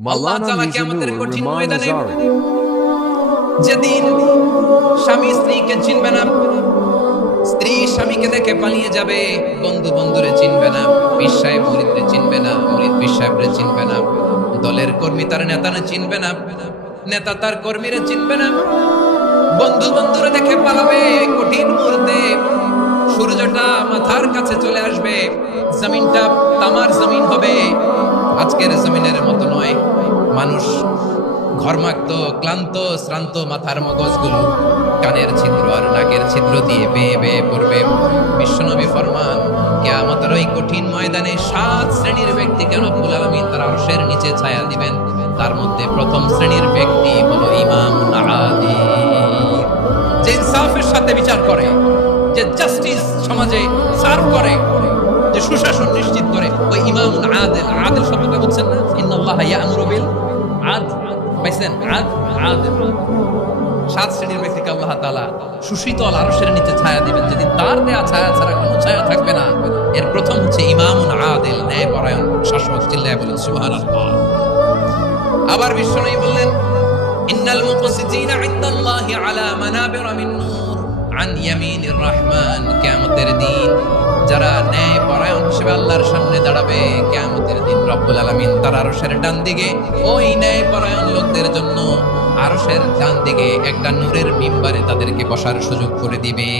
আল্লাহ Maulana তাআলা কিয়ামতের Mizanur কঠিন Rahman ময়দানে Azari. যেদিন স্বামী স্ত্রীকে চিনবে না, স্ত্রী স্বামীকে দেখে পালিয়ে যাবে, বন্ধু বন্ধুরে চিনবে না, পীর সাহেব মুরিদরে চিনবে না, মুরিদ পীর সাহেবরে চিনবে না, দলের কর্মী তার নেতারে চিনবে না, নেতা তার কর্মীরে চিনবে না, বন্ধু বন্ধুরে দেখে পালাবে। কঠিন মুহূর্তে সূর্যটা মাথার কাছে চলে আসবে, জমিনটা তামার জমিন হবে, আজকের জমিনের মতো নয়। মানুষ ঘর্মাক্ত, ক্লান্ত, শ্রান্ত মাথার মগজগুলো কানের ছিদ্র আর নাকের ছিদ্র দিয়ে বেয়ে বেয়ে পড়বে। বিশ্বনবী ফরমান, কিয়ামতের ওই কঠিন ময়দানে 7 শ্রেণীর ব্যক্তিকে রব্বুল আলামিন তার আরশের নিচে ছায়া দিবেন। তার মধ্যে প্রথম শ্রেণীর ব্যক্তি হলো ইমামুন আদিল, যে ইনসাফের সাথে বিচার করে, যে জাস্টিস সমাজে সার্ভ করে, যে সুশাসন নিশ্চিত করে, ওই ইমামুন আদিল। আদিল শব্দটা বুঝছেন না? ইন্নাল্লাহা ইয়া'মুরু বিল আদল। পাইছেন? আদিল। 7 শ্রেণীর ব্যক্তিকে আল্লাহ তাআলা সুশীতল আরশের নিচে ছায়া দিবেন, যেদিন তার দেয়া ছায়া ছাড়া কোনো ছায়া থাকবে না। এর প্রথম হচ্ছে ইমামুন আদিল, ন্যায়পরায়ণ শাসক। চিল্লায়ে বলেন সুবহানাল্লাহ। আবার বিশ্বনবী বললেন, ইন্নাল মুকসিতিনা ইনদাল্লাহি আলা মানাবির মিন নূর আন ইয়ামিনির রহমান। কিয়ামতের দিন যারা ন্যায়পরায়ণ হিসেবে আল্লাহর সামনে দাঁড়াবে, কিয়ামতের দিন রব্বুল আলামিন তার আরশের ডান দিকে ওই ন্যায়পরায়ণ লোকদের জন্য আরশের ডান দিকে একটা নূরের মিম্বারে তাদেরকে বসার সুযোগ করে দিবে।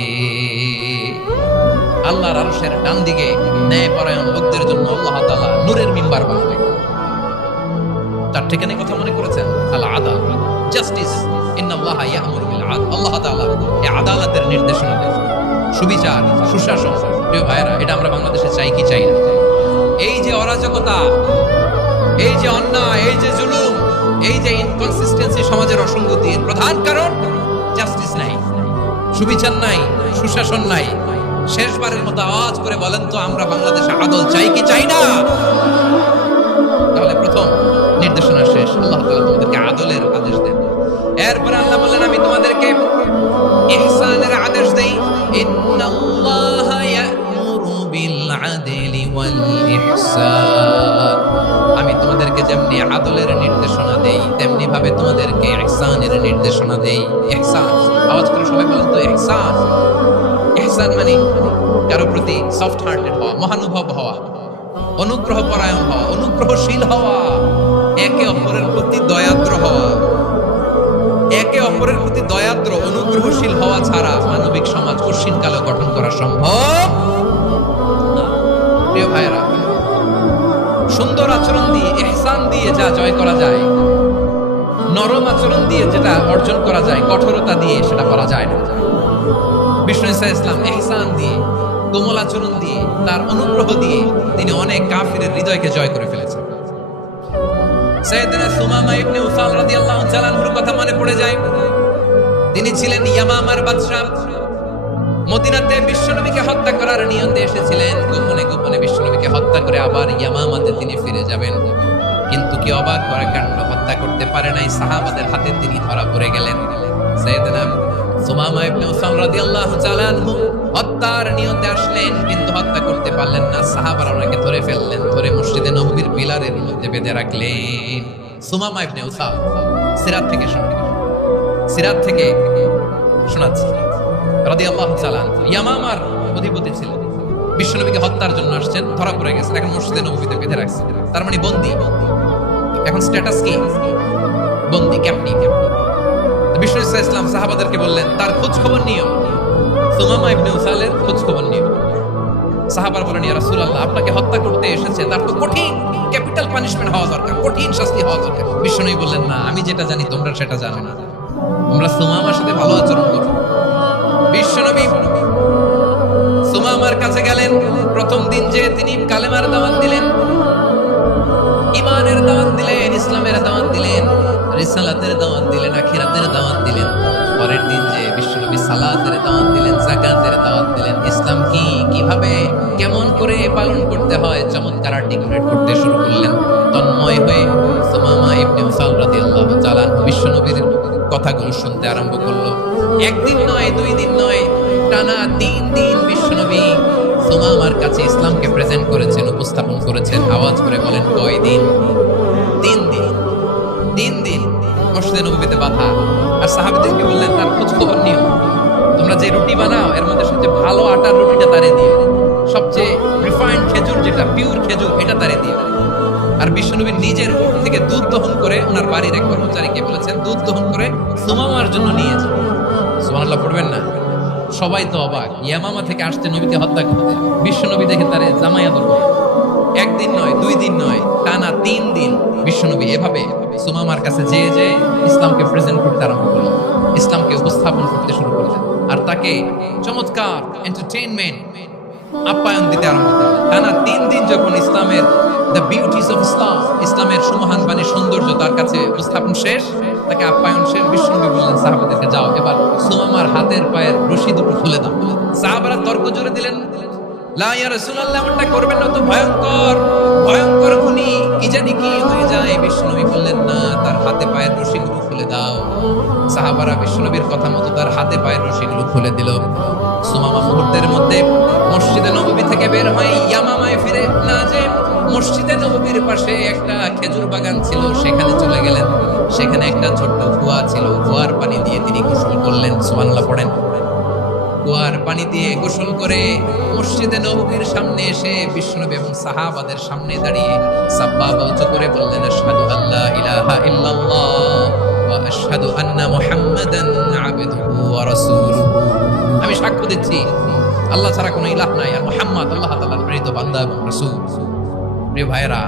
আল্লাহর আরশের ডান দিকে ন্যায়পরায়ণ লোকদের জন্য আল্লাহ তাআলা নূরের মিম্বার বানাবে। তার ঠিকানা কথা মনে করেছেন? আল আদাল, জাস্টিস। ইন্নাল্লাহা ইয়া'মুরু বিল আদল। আল্লাহ তাআলা এই আদালতের নির্দেশনা দেন, সুবিচার, সুশাসন। প্রিয় ভাইরা, এটা আমরা বাংলাদেশে চাই কি চাই না? এই যে অরাজকতা, এই যে অন্যায়, এই যে জুলুম, এই যে ইনকনসিস্টেন্সি, সমাজের অসঙ্গতির প্রধান কারণ জাস্টিস নাই, সুবিচার নাই, সুশাসন নাই। শেষবারের মতো আওয়াজ করে বলেন তো, আমরা বাংলাদেশে আদল চাই কি চাই না? তাহলে প্রথম নির্দেশনা শেষ, আল্লাহ তাআলা তোমাদেরকে আদলের আদেশ দেন। এরপরে আল্লাহ বললেন, আমি তোমাদেরকে ইহসানের আদেশ দেই। ইন্নাল্লাহা ইয়া'মুরু বিল আদলি ওয়াল ইহসান। আমি তোমাদেরকে যেমনি আদলের নির্দেশনা দেই, তেমনি ভাবে তোমাদেরকে ইহসানের নির্দেশনা দেই। ইহসান, আওয়াজ করে সবাই বলেন তো ইহসান। ইহসান মানে কারো প্রতি সফট হার্টেড হওয়া, মহানুভব হওয়া, অনুগ্রহ পরায়ণ হওয়া, অনুগ্রহশীল হওয়া, একে অপরের প্রতি দয়াদ্র হওয়া। একে অপরের প্রতি দয়াদ্র, অনুগ্রহশীল হওয়া ছাড়া মানবিক সমাজ কঠিনকালে গঠন করা সম্ভব না। প্রিয় ভাইরা, সুন্দর আচরণ দিয়ে, ইহসান দিয়ে যা জয় করা যায়, নরম আচরণ দিয়ে যেটা অর্জন করা যায়, কঠোরতা দিয়ে সেটা করা যায় না। বিষ্ণু ঈসা ইসলাম ইহসান দিয়ে, কোমল আচরণ দিয়ে, তার অনুগ্রহ দিয়ে তিনি অনেক কাফিরের হৃদয়কে জয় করে ফেলেছেন। সাইয়েদনা সুমামা ইবনে উসাল রাদিয়াল্লাহু তাআলা আনহুর কথা মনে পড়ে যায়। তিনি ছিলেন ইয়ামামার বাদশা। মদিনাতে বিশ্বনবীকে হত্যা করার নিয়তে এসেছিলেন। গোপনে গোপনে বিশ্বনবীকে হত্যা করে আবার ইয়ামামাতে তিনি ফিরে যাবেন। কিন্তু কি অবাক করা কাণ্ড, হত্যা করতে পারে নাই, সাহাবাদের হাতে তিনি ধরা পড়ে গেলেন। সাইয়েদনা সুমামা ইবনে উসাল রাদিয়াল্লাহু তাআলা আনহু হত্যার নিয়তে আসলেন, কিন্তু হত্যা করতে পারলেন না। সাহাবারা ওনাকে ধরে ফেললেন, ধরে মসজিদে নববীর পিলারের মধ্যে বেঁধে রাখলেন। সুমামা ইবনে উসাল, সিরাত থেকে শুনলেন, সিরাত থেকে শোনাচ্ছি রাদিয়াল্লাহু তাআলা ইয়ামামার অধিপতি ছিলেন। বিশ্বনবীকে হত্যার জন্য আসছেন, ধরা পড়ে গেছেন, এখন মসজিদে নববীতে বেঁধে রাখছেন। তার মানে বন্দী। এখন স্ট্যাটাস কি? বন্দী, ক্যাপ্টিভ। বিষ্ণু ঈসা ইসলাম সাহাবাদেরকে বললেন, তার খোঁজ খবর নিও, সুমামা ইবনে উসালের খোঁজ খবর নিও। সাহাবারা বলেন, ইয়া রাসূলুল্লাহ, আপনাকে হত্যা করতে এসেছে, তার তো কঠিন ক্যাপিটাল পানিশমেন্ট হওয়া দরকার, কঠিন শাস্তি হওয়া দরকার। বিশ্বনবী বললেন, না, আমি যেটা জানি তোমরা সেটা জানো না, তোমরা সুমামার সাথে ভালো আচরণ করো। বিশ্বনবী সুমামার কাছে গেলেন। প্রথম দিন যে তিনি কালেমার দাওয়াত দিলেন, ঈমানের দাওয়াত দিলেন, ইসলামের দাওয়াত দিলেন, রিসালাতের দাওয়াত দিলেন, আখিরাতের দাওয়াত দিলেন। পরের দিন যে বিশ্বনবী সালাতের দাওয়াত দিলেন, যাকাতের দাওয়াত দিলেন। ইসলাম কি, কিভাবে, কেমন করে পালন করতে হয়, চমৎকার আর্টিকুলেট করতে শুরু করলেন। তন্ময় হয়ে সুমামা ইবনে উসাল রাদিয়াল্লাহু তাআলা বিশ্বনবীর কথাগুলো শুনতে আরম্ভ করলো। একদিন নয়, 2 দিন নয়, টানা 3 দিন বিশ্বনবী সুমামার কাছে ইসলামকে প্রেজেন্ট করেছেন, উপস্থাপন করেছেন। আওয়াজ করে বলেন, কয় দিন? 3 দিন। 3 দিন মসজিদে নববীতে বাঁধা। আর সাহাবীদেরকে বললেন তার খোঁজ খবর নিও, তোমরা যে রুটি বানাও এর মধ্যে সবচেয়ে ভালো আটার রুটিটা তারে দিও, সবচেয়ে রিফাইন্ড খেজুর যেটা পিওর খেজুর এটা তারে দিও। আর বিশ্বনবী নিজের উট থেকে দুধ দহন করে ওনার বাড়ির এক কর্মচারীকে বলেছেন দুধ দহন করে সুমামার জন্য নিয়ে যাও। সুবহানাল্লাহ পড়বেন না? সবাই তো অবাক, ইয়ামামা থেকে আসছে নবীকে হত্যা করতে, বিশ্বনবী দেখে তারে জামাই আদর করে। 1 দিন নয় 2 দিন নয়, টানা 3 দিন বিশ্বনবী এভাবে সুমামার কাছে যেয়ে যে ইসলামকে প্রেজেন্ট করতে আরম্ভ করলেন, ইসলামকে উপস্থাপন করতে শুরু করলেন, আর তাকে চমৎকার এন্টারটেইনমেন্ট আপ্যায়ন দিতে আরম্ভ করলেন। টানা 3 দিন যখন ইসলামের দ্য বিউটিস অফ ইসলাম, ইসলামের সুমহান বাণী সৌন্দর্য তার কাছে উপস্থাপন শেষ, তাকে আপ্যায়ন শেষ, বিশ্বনবী বললেন সাহাবাদেরকে যাও এবার সুমামার হাতের পায়ের রশি দুটো খুলে দাও। সাহাবারা তর্ক জুড়ে দিলেন, লা ইয়া রাসূলুল্লাহ, এমনটা করবেন না, তো ভয়ঙ্কর ভয়ঙ্কর খুনি, কি জানি কি হয়ে যায়। বিশ্বনবী বললেন না, তার হাতে পায়ের রশিগুলো খুলে দাও। সাহাবারা বিশ্বনবীর কথা মতো তার হাতে পায়ের রশিগুলো খুলে দিল। সুমামা মুহূর্তের মধ্যে মসজিদে নববী থেকে বের হয়ে ইয়ামামায় ফিরে না যে মসজিদে নববীর পাশে একটা খেজুর বাগান ছিল সেখানে চলে গেলেন। সেখানে একটা ছোট্ট কুয়া ছিল, কুয়ার পানি দিয়ে তিনি গোসল করলেন। সুবহানাল্লাহ পড়েন। কুয়ার পানি দিয়ে গোসল করে মসজিদে নববীর সামনে এসে বিশ্বনবী এবং সাহাবাদের সামনে দাঁড়িয়ে সাব্বাবা উঁচু করে বললেন, আশহাদু আল্লা ইলাহা ইল্লাল্লাহ ওয়া আশহাদু আন্না মুহাম্মাদান আবদুহু ওয়া রাসূলুহু। আমি সাক্ষ্য দিচ্ছি আল্লাহ ছাড়া কোনো ইলাহ নাই, আর মুহাম্মদ আল্লাহ তাআলার প্রেরিত বান্দা এবং রাসূল। প্রিয় ভাইরা,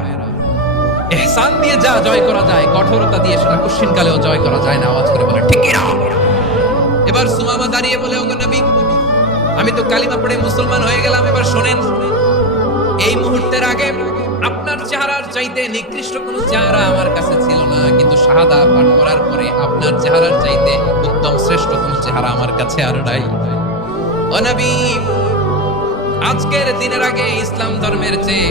ইহসান দিয়ে যা জয় করা যায়, কঠোরতা দিয়ে সেটা কুশ্চিনকালেও জয় করা যায় না। আওয়াজ করে বলে ঠিক কি না? এবার সুমামা দাঁড়িয়ে বলে, ওগো নবী, আমি তো কালিমা পড়ে মুসলমান হয়ে গেলাম, এবার শোনেন, এই মুহূর্তের আগে আপনার চেহারার চাইতে নিকৃষ্ট কোনো চেহারা আমার কাছে ছিল না, কিন্তু শাহাদা পাঠ করার পরে আপনার চেহারার চাইতে উত্তম শ্রেষ্ঠ কোনো চেহারা আমার কাছে আর নাই। ও নবী, আজকের দিনের আগে ইসলাম ধর্মের চেয়ে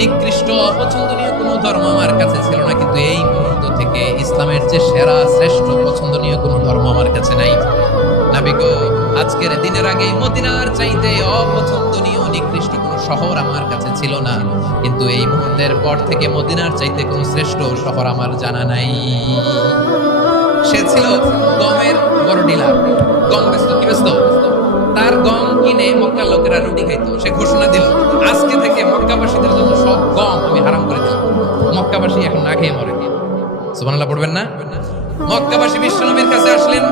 নিকৃষ্ট অপছন্দনীয় কোনো ধর্ম আমার কাছে ছিল না, কিন্তু এই মুহূর্ত থেকে ইসলামের চেয়ে সেরা শ্রেষ্ঠ পছন্দনীয় কোনো ধর্ম আমার কাছে নাই। নবী গো, আজকের দিনের আগে মদিনার চাইতে অপছন্দনীয় নিকৃষ্ট কোনো শহর আমার কাছে ছিল না, কিন্তু এই মুহূর্তের পর থেকে মদিনার চাইতে কোনো শ্রেষ্ঠ শহর আমার জানা নাই। সে ছিল গমের বড় ডিলার, গম বেচতো। কি বেচতো? তার গম কিনে মক্কার লোকেরা রুটি খাইতো। সে ঘোষণা দিল, আজকে থেকে মক্কাবাসীদের জন্য সব গম আমি হারাম করে দিলাম, মক্কাবাসী এখন না খেয়ে মরে। সুবহানাল্লাহ পড়বেন না? মক্কাবাসী বিশ্বনবীর কাছে আসলেন,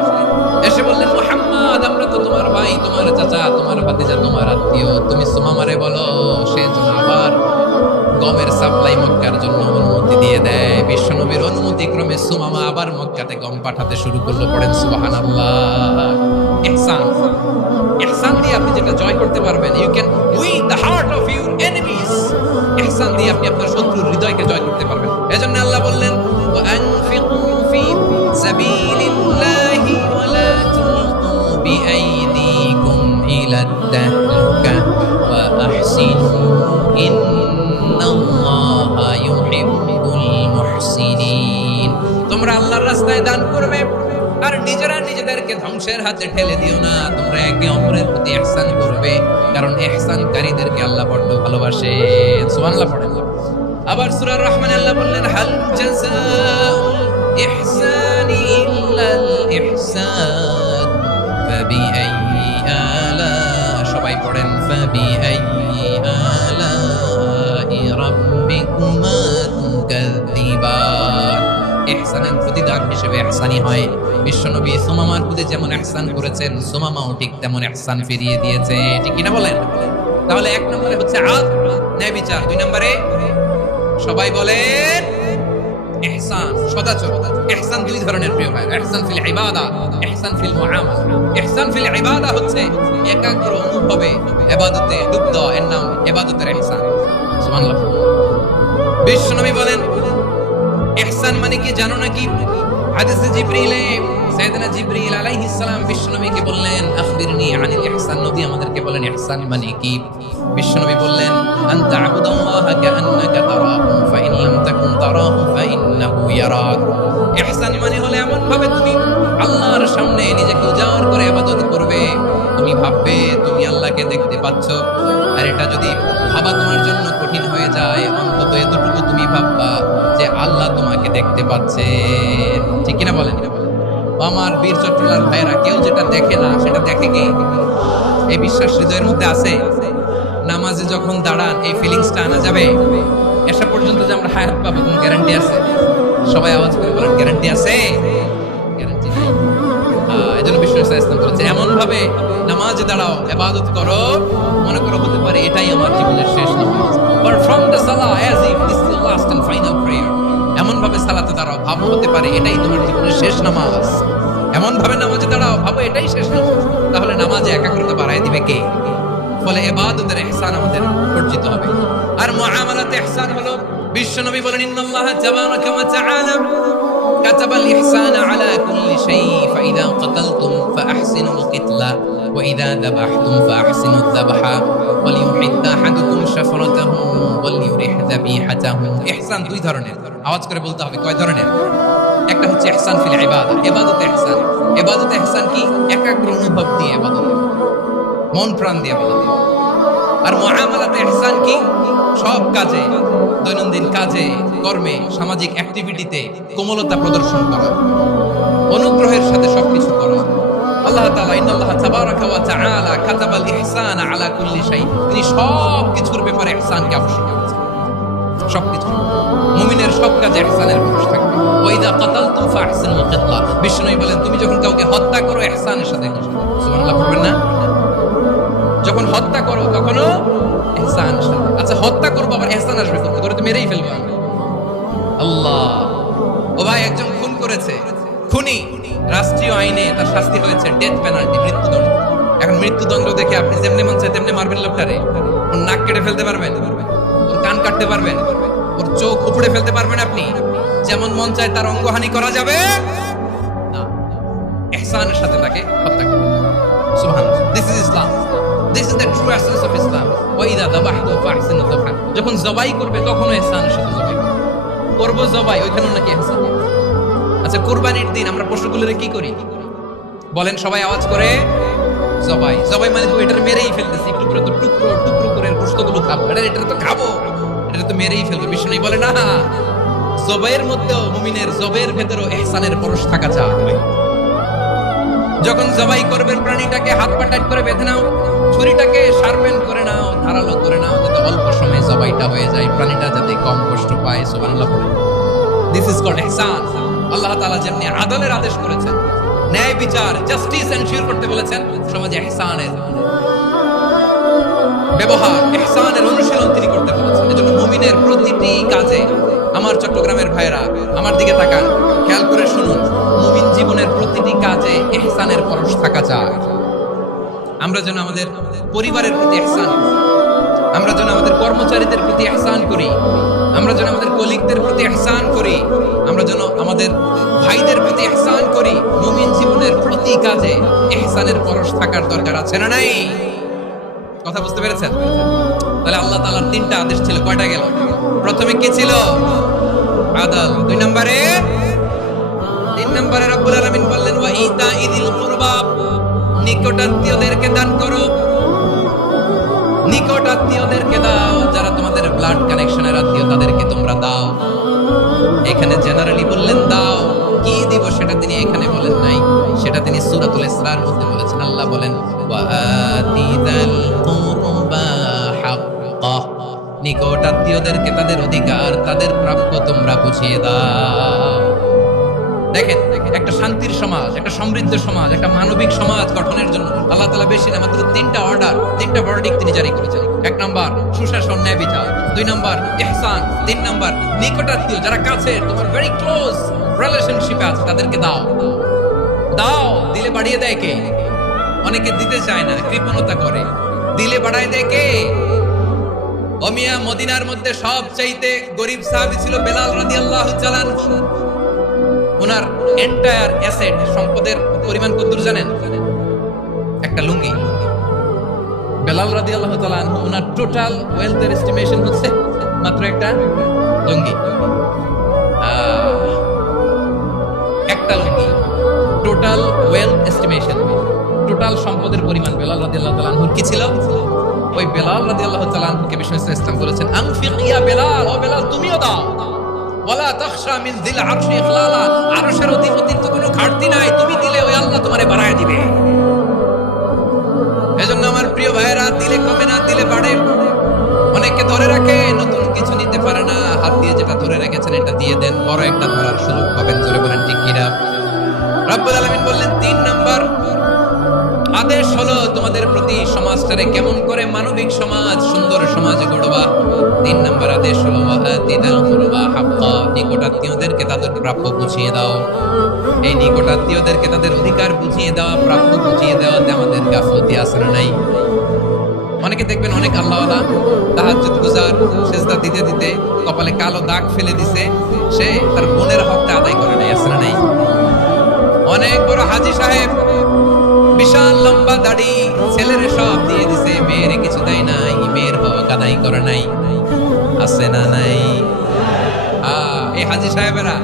এসে বললেন, মুহাম্মদ, আমরা তো তোমার ভাই, তোমার চাচা, তোমার ভাতিজা, তোমার আত্মীয়, তুমি সুমামারে বলো সে যেন আবার গমের সাপ্লাই মক্কার জন্য অনুমতি দিয়ে দেয়। বিশ্বনবীর অনুমতি ক্রমে সুমামা আবার মক্কাতে গম পাঠাতে শুরু করলো। পড়েন সুবহানাল্লাহ। ইহসান, ইহসান দিয়ে আপনি যেটা জয় করতে পারবেন, you can win the heart of your enemies. ইহসান দিয়ে আপনি আপনার শত্রুর হৃদয়কে জয় করতে পারবেন। এজন্য আল্লাহ বললেন, ওয়া আনফিকু ফি সাবিলিল্লাহি ওয়া লা তুলকু বিআইদিকুম ইলা তাহলুকা ওয়া আহসিনু ইন্নাল্লাহা ইউহিব্বুল মুহসিনিন। তোমরা আল্লাহর রাস্তায় দান করবে আর নিজেরা নিজেদেরকে ধ্বংসের হাতে ঠেলে দিও না। তোমরা একে অপরের প্রতি ইহসান করবে, কারণ ইহসানকারীদেরকে আল্লাহ বড় ভালোবাসে। সুবহানাল্লাহ পড়েন। আবার সূরা রহমানে আল্লাহ বললেন, হাল জাযাউল ইহসানি ইল্লাল ইহসান ফাবিআইয়ি আলা, সবাই পড়েন, ফাবিআইয়ি আলাই রাব্বিকুমা তুকাযযিবান। ইহসানের প্রতিদান হিসেবে ইহসানি হয়। বিশ্বনবী সুমামার প্রতি যেমন ইহসান করেছেন, সুমামাও ঠিক তেমন ইহসান ফিরিয়ে দিয়েছে। ঠিক কিনা বলেন? তাহলে 1 নম্বরে হচ্ছে ন্যায় বিচার, 2 নম্বরে সবাই বলেন ইহসান, সদাচর। ইহসান 2 ধরনের প্রিয় ভাই, ইহসান ফিল ইবাদা, ইহসান ফিল মুআমালা। ইহসান ফিল ইবাদা হচ্ছে একাগ্র অনুভবে ইবাদতে ডুব দেওয়া, এর নাম ইবাদতের ইহসান। সুবহানাল্লাহ। বিশ্বনবী বলেন, ইহসান মানে কি জানো নাকি? হাদিসে জিবরিলে সাইয়েদনা জিবরিল আলাইহিস সালাম বিশ্বনবীকে বললেন, আখবিরনি আনিল ইহসান। নবী আমাদেরকে বলেন ইহসান মানে কি? বিশ্বনবী বললেন, আনতা আবুদাল্লাহা কাআন্নাকা তারাহু ফাইন লাম তাকুন তারাহু ফাইন্নাহু ইয়ারাক। ইহসান মানে হলো এমন ভাবে তুমি আল্লাহর সামনে নিজেকে উজাড় করে ইবাদত করবে, তুমি ভাববে তুমি আল্লাহকে দেখতে পাচ্ছ। আর এটা যদি ভাবা তোমার জন্য কঠিন হয়ে যায়, অন্তত এতটুকু তুমি ভাববা যে আল্লাহ তোমাকে দেখতে পাচ্ছেন। ঠিক কিনা বলেন? আমার বীর চট্টলার ভাইয়েরা, কেউ যেটা দেখে না সেটা দেখে কে? এই বিশ্বাস হৃদয়ের মধ্যে আছে? নামাজে যখন দাঁড়ান এই ফিলিংসটা আনা যাবে? এসা পর্যন্ত যে আমরা হায়াত পাবো কোনো গ্যারান্টি আছে? সবাই আওয়াজ করে বলেন, গ্যারান্টি আছে? গ্যারান্টি নাই। এজন্য বিশ্ব ইসলাম বলেছে এমন ভাবে নামাজে দাঁড়াও, ইবাদত করো, মনে করো হতে পারে এটাই আমার জীবনের শেষ নামাজ। Perform the salah as if this is the last and final prayer. এমন ভাবে সালাতে দাঁড়াও, ভাবো হতে পারে এটাই তোমার জীবনের শেষ নামাজ। এমন ভাবে নামাজে দাঁড়াও, ভাবো এটাই শেষ নামাজ। তাহলে নামাজে একাগ্রতা বাড়ায় দিবে কে? ফলে ইবাদতের ইহসান আমাদের অর্জিত হবে। আর মুআমালাতে ইহসান হলো, বিশ্বনবী বলেন ইন্নাল্লাহ তাবারাকা ওয়া তাআলা কাতাবাল ইহসানা আলা কুল্লি শাই ফাইদা কাতালতুম ফাআহসিনুল কিতলা ওয়া ইযা যাবাহতুম ফাআহসিনুদ যাবহা ওয়ালিউহিদ আহাদুকুম শাফরাতাহু ওয়ালিউরিহ যাবিহাতাহু। ইহসান দুই ধরনের, আওয়াজ করে বলতে হবে কয় ধরনের? একটা হচ্ছে ইহসান ফিল ইবাদা, ইবাদতে ইহসান। ইবাদতে ইহসান কি? একাগ্র অনুভব দিয়ে ইবাদত, মন প্রাণ দিয়ে ইবাদত। আর মুআমালাতে ইহসান কি? সব কাজে, দৈনন্দিন কাজে, কর্মে, সামাজিক অ্যাক্টিভিটিতে কোমলতা প্রদর্শন করা, অনুগ্রহের সাথে সবকিছু করা। আল্লাহ তাআলা ইন্নাল্লাহ তাবারাকা ওয়া তাআলা কাতাবাল ইহসানা আলা কুল্লি শাই, তিনি সব কিছুর ব্যাপারে ইহসানকে আবশ্যক করেছেন। সবকিছু মুমিনের সব কাজে ইহসানের প্রবেশ থাকবে। ওয়া ইযা কাতালতুম ফাআহসিনুল কিতলা, বিষ্ণু বলেন তুমি যখন কাউকে হত্যা করো ইহসানের সাথে করো। সুবহানাল্লাহ পড়বেন না? যখন হত্যা করো তখনও ইহসান সাথে। আচ্ছা, হত্যা করবো আবার ইহসান আসবে করতে করে তো মেরেই ফেলবো আমি। আল্লাহ, ও ভাই একজন খুন করেছে, খুনি, রাষ্ট্রীয় আইনে তার শাস্তি হয়েছে ডেথ পেনাল্টি, মৃত্যুদণ্ড। এখন মৃত্যুদণ্ড দেখে আপনি যেমনি মন চায় তেমনি মারবেন লোকটারে? ওর নাক কেটে ফেলতে পারবেন? ওর কান কাটতে পারবেন? ওর চোখ উপড়ে ফেলতে পারবেন আপনি? যেমন মন চায় তার অঙ্গহানি করা যাবে না। ইহসানের সাথে তাকে হত্যা করতে হবে। সুবহানাল্লাহ, this is Islam. This is the true essence of Islam. ওয়াইদা যাবাহতু ফাহসিনু যাবহা, যখন জবাই করবে তখনও ইহসানের সাথে জবাই করব। জবাই ওইখানেও নাকি ইহসান। আচ্ছা, কুরবানির দিন আমরা পশুগুলোরে কি করি বলেন? সবাই আওয়াজ করে জবাই। জবাই মানে তো এটার মেরেই ফেলতেছি, টুকরো তো টুকরো টুকরো করে গোশতগুলো খাবো, এটা তো খাবো, এটা তো মেরেই ফেলবো। বিষ্ণু বলে না, জবাইয়ের মধ্যেও মুমিনের জবের ভেতরেও ইহসানের পরশ থাকা চাই। যখন জবাই করবেন প্রাণীটাকে হাত পা টাইট করে বেঁধে নাও, ছুরিটাকে শার্পেন করে নাও, ধারালো করে নাও, যাতে অল্প সময়ে জবাইটা হয়ে যায়, প্রাণীটা যাতে কম কষ্ট পায়। সুবহানাল্লাহ। দিস ইজ কল্ড ইহসান। আল্লাহ তাআলা যেমনি আদলের আদেশ করেছেন, ন্যায় বিচার, জাস্টিস এনশিওর করতে বলেছেন, সমাজে ইহসানের ব্যবহার, ইহসানের অনুশীলন তিনি করতে বলেছেন। এজন্য মুমিনের প্রতিটি কাজে, আমার চট্টগ্রামের ভাইরা আমার দিকে তাকান, খেয়াল করে শুনুন, মুমিন জীবনের প্রতিটি কাজে ইহসানের পরশ থাকা চাই। আমরা যেন আমাদের পরিবারের প্রতি ইহসান, আমরা যেন আমাদের কর্মচারীদের প্রতি ইহসান করি, আমরা যেন আমাদের কলিগদের প্রতি ইহসান করি, আমরা যেন আমাদের ভাইদের প্রতি ইহসান করি। মুমিন জীবনের প্রতি কাজে ইহসানের পরশ থাকার দরকার আছে না নাই? কথা বুঝতে পেরেছেন? তাহলে আল্লাহ তাআলার তিনটা আদেশ ছিল, কয়টা গেল? প্রথমে কি ছিল? আদল। তিন নম্বরে রব্বুল আলামিন বললেন ওয়া ইতাইদিল কুরবা, নিকটাত্মীয়দেরকে দান করো, নিকটাত্মীয়দেরকে দাও, যারা তোমাদের ব্লাড কানেকশনের আত্মীয় তাদেরকে তোমরা দাও। এখানে জেনারেলি বললেন দাও, কি দিব সেটা তিনি এখানে বলেন নাই, সেটা তিনি সূরাতুল ইসরার মধ্যে বলেছেন। আল্লাহ বলেন ওয়া আতিদাল কুরবা হাক্কা, নিকটাত্মীয়দেরকে তাদের অধিকার, তাদের প্রাপ্য তোমরা বুঝিয়ে দাও। দেখেন, একটা শান্তির সমাজ, একটা সমৃদ্ধ সমাজ, একটা মানবিক সমাজ গঠনের জন্য আল্লাহ তাআলা বেশি না মাত্র তিনটা অর্ডার, তিনটা ভার্ডিক্ট তিনি জারি করেছেন। এক নাম্বার সুশাসন, ন্যায় বিচার। দুই নাম্বার ইহসান। তিন নাম্বার নিকটাত্মীয়, যারা কাছে তোমার ভেরি ক্লোজ রিলেশনশিপে আছে তাদেরকে দাও। দাও, দিলে বাড়িয়ে দেয় কে? অনেকে দিতে চায় না, কৃপণতা করে। দিলে বাড়ায় দেয় কে? ওমিয়া মদিনার মধ্যে সবচাইতে গরিব সাহাবী ছিল বেলাল রাদিয়াল্লাহু তাআলা আনহু। ওনার এন্টায়ার অ্যাসেট, সম্পদের পরিমাণ কতদূর জানেন? একটা লুঙ্গি। বেলাল রাদিয়াল্লাহু তাআলা আনহু, ওনার টোটাল ওয়েলথের এস্টিমেশন হচ্ছে মাত্র একটা লুঙ্গি। একটা লুঙ্গি, টোটাল ওয়েলথ এস্টিমেশন, টোটাল সম্পদের পরিমাণ বেলাল রাদিয়াল্লাহু তাআলা আনহুর কি ছিল? ওই বেলাল রাদিয়াল্লাহু তাআলা আনহুকে বিশ্বনবী ইসলাম বলেছেন আনফিক ইয়া বেলাল, ও বেলাল তুমিও দাও। ওয়ালা তাখশা মিন যিল আরশি ইখলালা, আরশের অধিপতির তো কোনো ঘাটতি নাই, তুমি দিলে ওই আল্লাহ তোমারে বাড়ায় দিবে। এজন্য আমার প্রিয় ভাইয়েরা, দিলে কমে না, দিলে বাড়ে। অনেকে ধরে রাখে, নতুন কিছু নিতে পারে না, হাত দিয়ে যেটা ধরে রেখেছেন এটা দিয়ে দেন, বড় একটা ধরার সুযোগ পাবেন। জোরে বলেন ঠিক কিনা? রব্বুল আলামিন বললেন ৩ নাম্বার আদেশ হলো তোমাদের প্রতি সমাজটারে কেমন করে মানবিক সমাজ, সুন্দর সমাজ গড়বা। ৩ নাম্বার আদেশ হলো ওয়াতিদাল কুরবা হাক্কা, নিকটাত্মীয়দেরকে তাদের প্রাপ্য বুঝিয়ে দাও। এই নিকটাত্মীয়দেরকে তাদের অধিকার বুঝিয়ে দেওয়া, প্রাপ্য বুঝিয়ে দেওয়াতে আমাদের গাফলতি আছে না নাই? অনেকে দেখবেন অনেক আল্লাহওয়ালা, তাহাজ্জুদ গুজার, সিজদা দিতে দিতে কপালে কালো দাগ ফেলে দিছে, সে তার বোনের হকটা আদায় করে নাই, আছে না নাই? অনেক বড় হাজী সাহেব, বিশাল লম্বা দাড়ি, ছেলের সব দিয়ে দিছে, মেয়ের কিছু দেয় নাই, মেয়ের হক আদায় করে নাই, আছে না নাই? এই হাজী সাহেবেরা,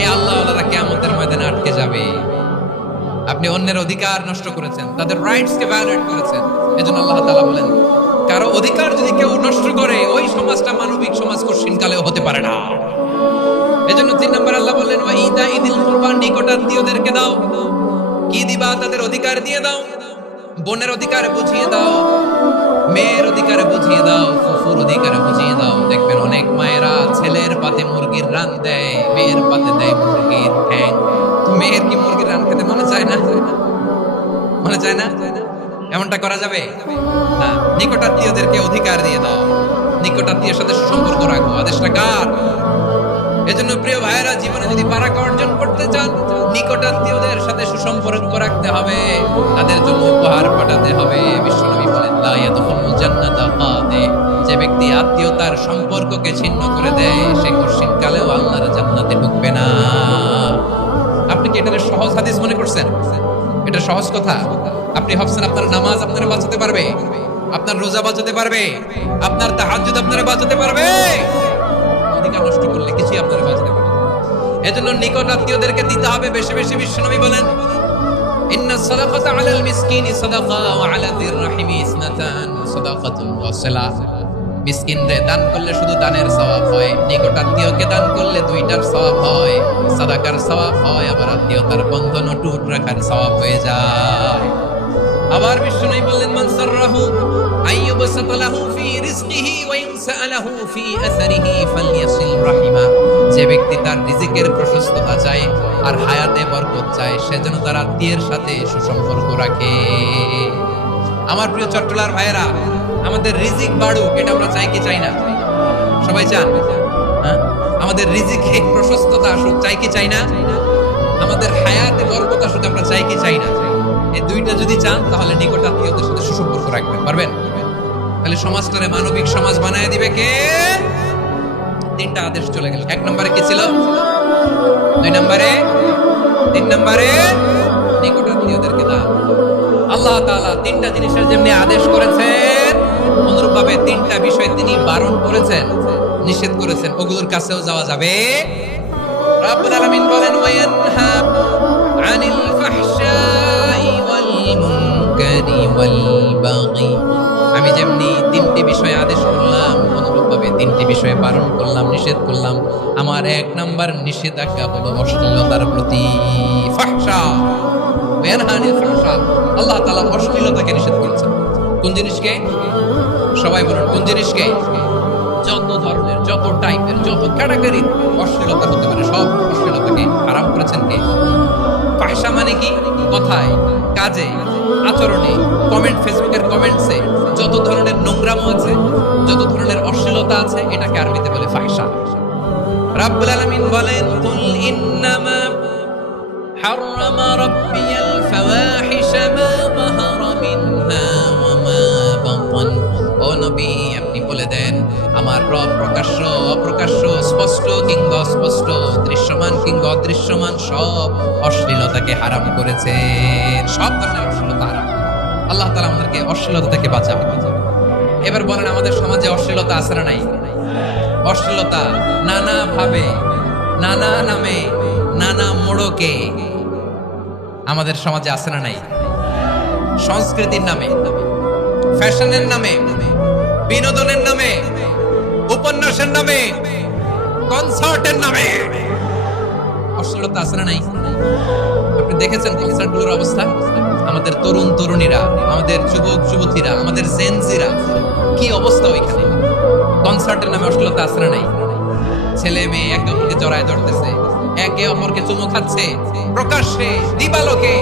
এই আল্লাহওয়ালারা কিয়ামতের ময়দানে আটকে যাবে। আপনি অন্যের অধিকার নষ্ট করেছেন, তাদের রাইটস কে ভায়োলেট করেছেন। এজন্য আল্লাহ তাআলা বলেন, কারো অধিকার যদি কেউ নষ্ট করে, ওই সমাজটা মানবিক সমাজ কঠিনকালেও হতে পারে না। এজন্য ৩ নম্বর আল্লাহ বললেন ওয়াইদা ইদিল কুরবা, নিকটাত্মীয়দেরকে দাও। কি দিবা? তাদের অধিকার দিয়ে দাও। বোনের অধিকার বুঝিয়ে দাও, মেয়ের অধিকার বুঝিয়ে দাও, ফুফুর অধিকার বুঝিয়ে দাও। দেখবেন অনেক মায়েরা ছেলের পাতে মুরগির রান দেয়, মেয়ের পাতে দেয় মুরগির ঠ্যাং। মেয়ের কি মুরগির রান খেতে মনে চায় না? মনে চায় না? এমনটা করা যাবে না। নিকটাত্মীয়দেরকে অধিকার দিয়ে দাও, নিকটাত্মীয়ের সাথে সুসম্পর্ক রাখো। আদেশটা কার? এজন্য প্রিয় ভাইয়েরা, জীবনে যদি বারাকা অর্জন করতে চান, নিকটাত্মীয়দের সাথে সুসম্পর্ক রাখতে হবে, তাদের জন্য উপহার পাঠাতে হবে। বিশ্বনবী বলেন, লা ইয়াদখুলুল জান্নাতা কাদে, যে ব্যক্তি আত্মীয়তার সম্পর্ককে ছিন্ন করে দেয়, সে কঠিনকালেও আল্লাহর জান্নাতে ঢুকবে না। আপনি কি এটাকে সহজ হাদিস মনে করছেন? এটা সহজ কথা? আপনি ভাবছেন আপনার নামাজ আপনারা বাঁচাতে পারবে, আপনার রোজা বাঁচাতে পারবে, আপনার তাহাজ্জুদ আপনারা বাঁচাতে পারবে? অধিকার নষ্ট করলে কিছুই আপনারা বাঁচাতে পারবে না। এজন্য নিকটাত্মীয়দেরকে দিতে হবে বেশি বেশি। বিশ্বনবী বলেন, ইন্নাস সাদাকাতা আলাল মিসকিনি সাদাকা ওয়া আলা যির রাহিমি ইসনাতান সাদাকাতুন ওয়া সিলা। মিসকিনরে দান করলে শুধু দানের সওয়াব হয়, নিকটাত্মীয়কে দান করলে 2টার সওয়াব হয়, সাদাকার সওয়াব হয়, আবার আত্মীয়তার বন্ধন অটুট রাখার সওয়াব হয়ে যায়। আবার বিশ্বনবী বললেন, মান সাররাহু আইয়ুবসাতা লাহু ফি রিজকিহি ওয়া ইনসালাহু ফি আসারিহি ফালইয়াসিল রাহিমা। যে ব্যক্তি তার রিজিকের প্রশস্ততা চায় আর হায়াতে বরকত চায়, সে যেন তার আত্মীয়ের সাথে সুসম্পর্ক রাখে। আমার প্রিয় চট্টলার ভাইয়েরা, আমাদের রিজিক বাড়ুক, এটা আমরা চাই কি চাই না? সবাই চান? হ্যাঁ, আমাদের রিজিকে প্রশস্ততা আসুক, চাই কি চাই না? আমাদের হায়াতে বরকত আসুক, আমরা চাই কি চাই না? এই 2টা যদি চান, তাহলে নিকটাত্মীয়দের সাথে সুসম্পর্ক রাখবেন, পারবেন? তাহলে সমাজটারে মানবিক সমাজ বানায় দিবে কে? 3টা আদেশ চলে গেল। 1 নম্বরে কি ছিল? 2 নম্বরে, 3 নম্বরে নিকটাত্মীয়দেরকে দান। আল্লাহ তাআলা 3টা জিনিসের যেমনি আদেশ করেছেন, অনুরূপভাবে 3টা বিষয় তিনি বারণ করেছেন, নিষেধ করেছেন। ওগুলোর কাছেও যাওয়া যাবে। রব্বুল আলামিন বলেন, ওয়ায়ানহা আনিল ফাহশাই ওয়াল মুনকারি ওয়াল বাগি। আমি যেমনি 3টি বিষয়ে আদেশ করলাম, অনুরূপভাবে 3টি বিষয়ে বারণ করলাম, নিষেধ করলাম। আমার 1 নাম্বার নিষেধাজ্ঞা হলো অশ্লীলতার প্রতি। ফাহশা, ওয়ায়ানহা আনিল ফাহশা, আল্লাহ তাআলা অশ্লীলতাকে নিষেধ করেছেন। কোন জিনিসকে? সবাই বলুন, কোন জিনিসকে? যত ধরনের, যত টাইপের, যত ক্যাটাগরি অশ্লীলতা হতে পারে, সব অশ্লীলতাকে হারাম করেছেন কে? ফাহশা মানে কি? কথায়, কাজে, আচরণে, কমেন্ট, ফেসবুকের কমেন্টসে যত ধরনের নোংরামো আছে, যত ধরনের অশ্লীলতা আছে, এটাকে আরবিতে বলে ফাহশা। রাব্বুল আলামিন বলেন, কুল ইন্নামা হাররামা রাব্বিয়াল ফাওয়াহিশা মা যাহারা মিনহা ওয়া মা বাতান। ও নবী, আপনি বলে দেন, আমার রব প্রকাশ্য, অপ্রকাশ্য, স্পষ্ট কিংবা অস্পষ্ট, দৃশ্যমান কিংবা অদৃশ্যমান সব অশ্লীলতাকে হারাম করেছেন। সব ধরনের অশ্লীলতা হারাম। আল্লাহ তাআলা আমাদেরকে অশ্লীলতা থেকে বাঁচাবে। এবার বলেন, আমাদের সমাজে অশ্লীলতা আছে না নাই? অশ্লীলতা নানা ভাবে, নানা নামে, নানা মোড়কে আমাদের সমাজে আছে না নাই? সংস্কৃতির নামে, ফ্যাশনের নামে, বিনোদনের নামে, উপন্যাসের নামে, কনসার্টের নামে অশ্লীলতা আছে না নাই? আপনি দেখেছেন কনসার্ট গুলোর অবস্থা? আমাদের তরুণ তরুণীরা, আমাদের যুবক যুবতীরা, আমাদের জেনজিরা, কি অবস্থা ওইখানে? কনসার্টের নামে অশ্লীলতা আছে না নাই? ছেলে মেয়ে একে অপরকে জড়ায় ধরতেছে, একে অপরকে চুমু খাচ্ছে প্রকাশ্যে, দিবালোকে,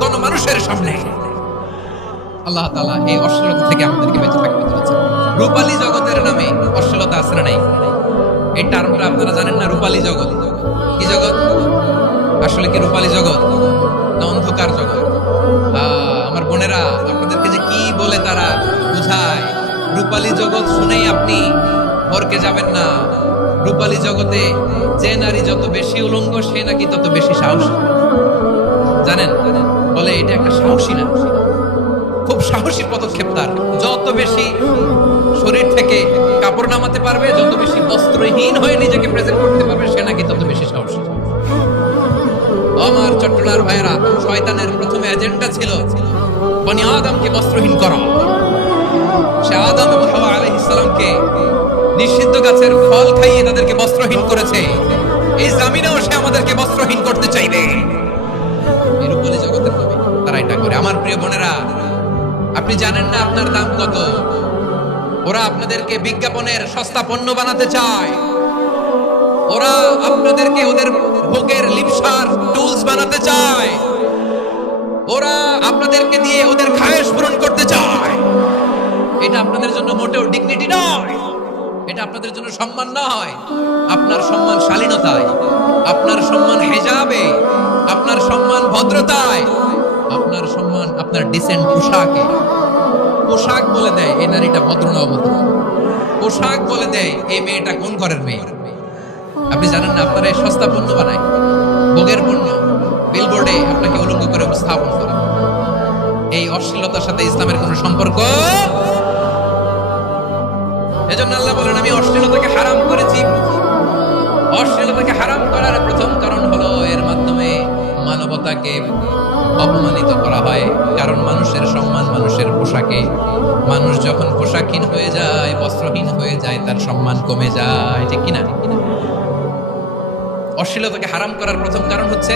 কোন মানুষের সামনে। আল্লাহ তাআলা এই অশ্লীলতা থেকে আমাদেরকে বেঁচে থাকতে বলেছেন। রূপালী জগতের নামে অশ্লীলতা আছে না নাই? এই টার্মটা আপনারা জানেন না? রূপালী জগৎ কি জগৎ? আসলে কি রূপালী জগৎ না অন্ধকার জগৎ? আমার বোনেরা, আপনাদেরকে যে কি বলে তারা বুঝায়, রূপালী জগৎ শুনেই আপনি ভরকে যাবেন না। রূপালী জগতে যে নারী যত বেশি উলঙ্গ, সে নাকি তত বেশি সাহসী। জানেন? বলে এটা একটা সাহসী না, খুব সাহসী পদক্ষেপ তার। যত বেশি শরীর থেকে কাপড় নামাতে পারবে, যত বেশি বস্ত্রহীন হয়ে নিজেকে প্রেজেন্ট করতে পারবে, সে নাকি তত বেশি সাহসী। আমার চট্টলার ভাইয়েরা, শয়তানের প্রথমে এজেন্ডা ছিল বনি আদমকে বস্ত্রহীন করা। সে আদম এবং হাওয়া আলাইহিস সালামকে নিষিদ্ধ গাছের ফল খাইয়ে তাদেরকে বস্ত্রহীন করেছে। এই জামিনেও সে আমাদেরকে বস্ত্রহীন করতে চাইবে। এই রূপালী জগতের নামে তারা এটা করে। আমার প্রিয় বোনেরা, আপনি জানেন না আপনার দাম কত? ওরা আপনাদেরকে বিজ্ঞাপনের সস্তা পণ্য বানাতে চায়। ওরা আপনাদেরকে ওদের ভোগের লিপসার টুলস বানাতে চায়। ওরা আপনাদেরকে দিয়ে ওদের খায়েশ পূরণ করতে চায়। এটা আপনাদের জন্য মোটেও ডিগনিটি নয়, এটা আপনাদের জন্য সম্মান নয়। আপনার সম্মান শালীনতায়, আপনার সম্মান হেজাবে, আপনার সম্মান ভদ্রতায়, আপনার সম্মান আপনার ডিসেন্ট পোশাকে। পোশাক বলে দেয় এই নারীটা ভদ্র না অভদ্র। পোশাক বলে দেয় এই মেয়েটা কোন ঘরের মেয়ে। আপনি জানেন না? আপনারা সস্তা পণ্য বানায়, ভোগের পণ্য, বিলবোর্ডে আপনাকে উলঙ্গ করে উপস্থাপন করে। এই অশ্লীলতার সাথে ইসলামের কোনো সম্পর্ক। এজন্য আল্লাহ বলেন, আমি অশ্লীলতাকে হারাম করেছি। অশ্লীলতাকে হারাম করার প্রথম কারণ হলো এর মাধ্যমে মানবতাকে অপমানিত করা হয়। কারণ মানুষের সম্মান মানুষের পোশাকে। মানুষ যখন পোশাকহীন হয়ে যায়, বস্ত্রহীন হয়ে যায়, তার সম্মান কমে যায়। ঠিক কিনা? অশ্লীলতাকে হারাম করার প্রথম কারণ হচ্ছে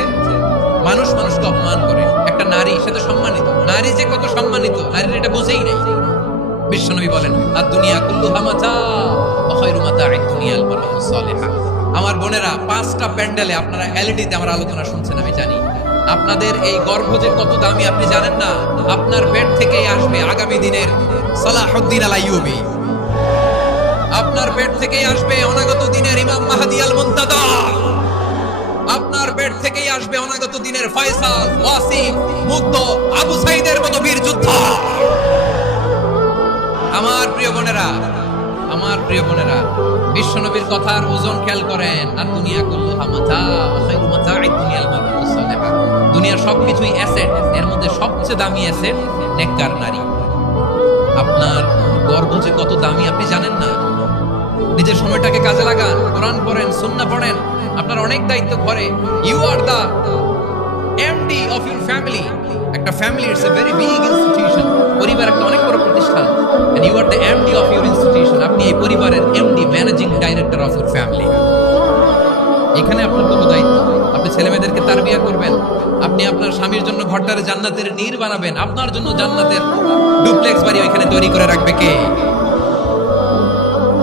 মানুষ মানুষকে অপমান করে। একটা নারী, সে তো সম্মানিত। নারী যে কত সম্মানিত, নারীর এটা বুঝেই নাই। বিশ্বনবী বলেন, আর দুনিয়া কুল্লুহা মাতা ওয়া খায়রু মাতা'আদ দুনিয়াল মারআতুস সালিহা। আমার বোনেরা, 5টা প্যান্ডেলে আপনারা এলইডিতে আমার আলোচনা শুনছেন, আমি জানি। আপনাদের এই গর্ভ যে কত দামি আপনি জানেন না। আপনার পেট থেকেই আসবে আগামী দিনের সালাহুদ্দিন আল আইয়ুবী। আপনার পেট থেকেই আসবে অনাগত দিনের ইমাম মাহদী আল মুনতাদর। আপনার পেট থেকেই আসবে অনাগত দিনের ফয়সাল, ওয়াসিম, মুগ্ধ, আবু সাইদের মতো বীর যোদ্ধা। আমার প্রিয় বোনেরা, আমার প্রিয় বোনেরা, বিশ্বনবীর কথার ওজন খেয়াল করেন। আর দুনিয়া কুল্লুহা মাতা ওয়া খায়রু মাতা'আদ দুনিয়াল মারআতুস সালিহা। দুনিয়ার সবকিছুই অ্যাসেট, এর মধ্যে সবচেয়ে দামি অ্যাসেট নেককার নারী। আপনার গর্ভ যে কত দামি আপনি জানেন না। নিজের সময়টাকে কাজে লাগান, কোরআন পড়েন, সুন্নাহ পড়েন। আপনার অনেক দায়িত্ব ঘরে। You are the MD of your family. একটা family it's a very big institution. পরিবার একটা অনেক বড় প্রতিষ্ঠান। And you are the MD of your institution. আপনি এই পরিবারের MD, managing director of your family. এখানে আপনার কত দায়িত্ব। আপনি ছেলেমেয়েদেরকে তারবিয়া করবেন। আপনি আপনার স্বামীর জন্য ঘরটারে জান্নাতের নীর বানাবেন। আপনার জন্য জান্নাতের ডুপ্লেক্স বাড়ি ওইখানে তৈরি করে রাখবে কে?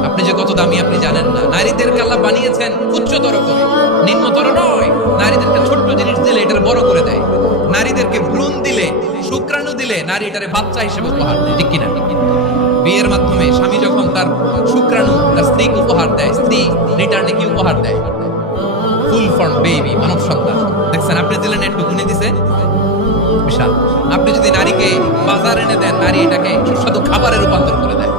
আপনি যে কত দামি আপনি জানেন না। নারীদেরকে আল্লাহ বানিয়েছেন উচ্চতর করে, নিম্নতর নয়। নারীদেরকে ছোট্ট জিনিস দিলে এটার বড় করে দেয়। নারীদেরকে ভ্রূণ দিলে, শুক্রাণু দিলে, নারী এটারে বাচ্চা হিসেবে উপহার দেয়। ঠিক কিনা? বিয়ের মাধ্যমে স্বামী যখন তার শুক্রাণু তার স্ত্রীকে উপহার দেয়, স্ত্রী রিটার্নে কি উপহার দেয়? ফুল ফর্ম বেবি, মানব সন্তান। দেখছেন? আপনি দিলেন একটু, গুনে দিছে বিশাল। আপনি যদি নারীকে বাজার এনে দেন, নারী এটাকে সুস্বাদু খাবারে রূপান্তর করে দেয়।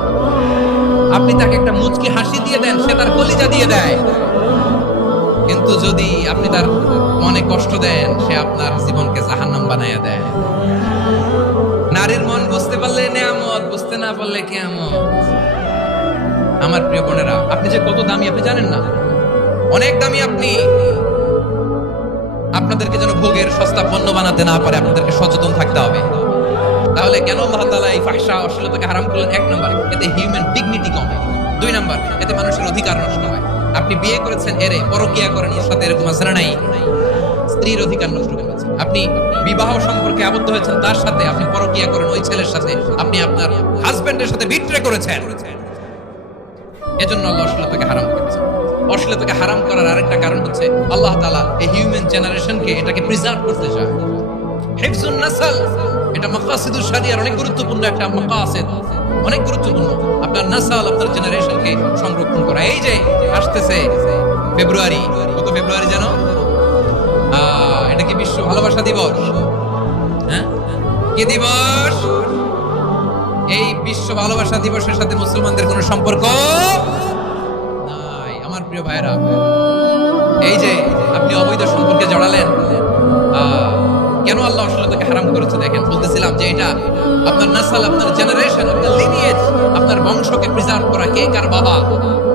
আপনি তাকে একটা মুচকি হাসি দিয়ে দেন, সে তার কলিজা দিয়ে দেয়। কিন্তু যদি আপনি তার মনে কষ্ট দেন, সে আপনার জীবনকে জাহান্নাম বানাইয়া দেয়। নারীর মন বুঝতে পারলে নেয়ামত, বুঝতে না পারলে কিয়ামত। আমার প্রিয় বোনেরা, আপনি যে কত দামি আপনি জানেন না। অনেক দামি আপনি। আপনাদেরকে যেন ভোগের সস্তা পণ্য বানাতে না পারে, আপনাদেরকে সচেতন থাকতে হবে। তাহলে কেন আল্লাহ তাআলা এই ফাহশা অশ্লীলতাকে হারাম করলেন? 1 নম্বর, এতে হিউম্যান ডিগনিটি কমে। 2 নম্বর, এতে মানুষের অধিকার নষ্ট হয়। আপনি বিয়ে করেছেন এরে, পরকিয়া করেন ওর সাথে, এরকম আছে না নাই? স্ত্রীর অধিকার নষ্ট করেছেন। আপনি বিবাহ সম্পর্কে আবদ্ধ হয়েছেন তার সাথে, আপনি পরকিয়া করেন ওই ছেলের সাথে, আপনি আপনার হাজবেন্ডের সাথে বিট্রে করেছেন। এজন্য আল্লাহ অশ্লীলতাকে হারাম করেছেন। অশ্লীলতাকে হারাম করার আরেকটা কারণ হচ্ছে আল্লাহ তাআলা এই হিউম্যান জেনারেশনকে এটাকে প্রিজার্ভ করতে চায়। হিফজুন নাসল, এটা মাকাসিদুশ শরিয়ার অনেক গুরুত্বপূর্ণ একটা মাকাসিদ, অনেক গুরুত্বপূর্ণ। আপনার নাসল, আপনার জেনারেশনকে সংরক্ষণ করা। এই যে আসতেছে ফেব্রুয়ারি, কত ফেব্রুয়ারি জানো? এটা কি বিশ্ব ভালোবাসা দিবস? হ্যাঁ, কি দিবস? এই বিশ্ব ভালোবাসা দিবসের সাথে মুসলমানদের কোনো সম্পর্ক নাই। আমার প্রিয় ভাইরা, এই যে আপনি অবৈধ সম্পর্কে জড়ালেন, কেন আল্লাহ অশ্লীলতাকে হারাম করেছে দেখেন। বলতেছিলাম যে এটা আপনার নাসল, আপনার জেনারেশন, আপনার লিনিয়েজ, আপনার বংশকে প্রিজার্ভ করা। কে কার বাবা,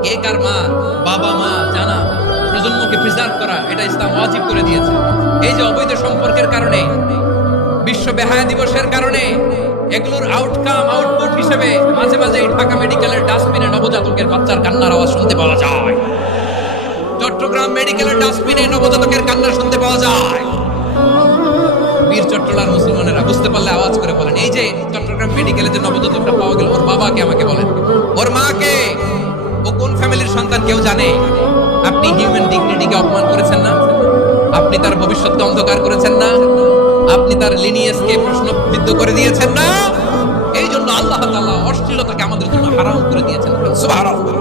কে কার মা, বাবা মা জানা, প্রজন্মকে প্রিজার্ভ করা, এটা ইসলাম ওয়াজিব করে দিয়েছে। এই যে অবৈধ সম্পর্কের কারণে, বিশ্ব বেহায়া দিবসের কারণে, এগুলোর আউটপুট হিসেবে মাঝে মাঝে ঢাকা মেডিকেলের ডাস্টবিনে নবজাতকের বাচ্চার কান্নার আওয়াজ শুনতে পাওয়া যায়। চট্টগ্রাম মেডিকেলের ডাস্টবিনে নবজাতকের কান্না শুনতে পাওয়া যায়। বীর চট্টলার মুসলমানেরা বুঝতে পারলে আওয়াজ করে বলেন, এই যে চট্টগ্রাম মেডিকেলে যে নবজাতকটা পাওয়া গেল, ওর বাবাকে আমাকে বলেন, ওর মাকে, ও কোন ফ্যামিলির সন্তান কেউ জানে? আপনি হিউম্যান ডিগনিটিকে অপমান করেছেন না? আপনি তার ভবিষ্যৎকে অন্ধকার করেছেন না? আপনি তার লিনিয়েজকে প্রশ্নবিদ্ধ করে দিয়েছেন না? এই জন্য আল্লাহ তাআলা অশ্লীলতাকে আমাদের জন্য হারাম করে দিয়েছেন। সুবহানাল্লাহ।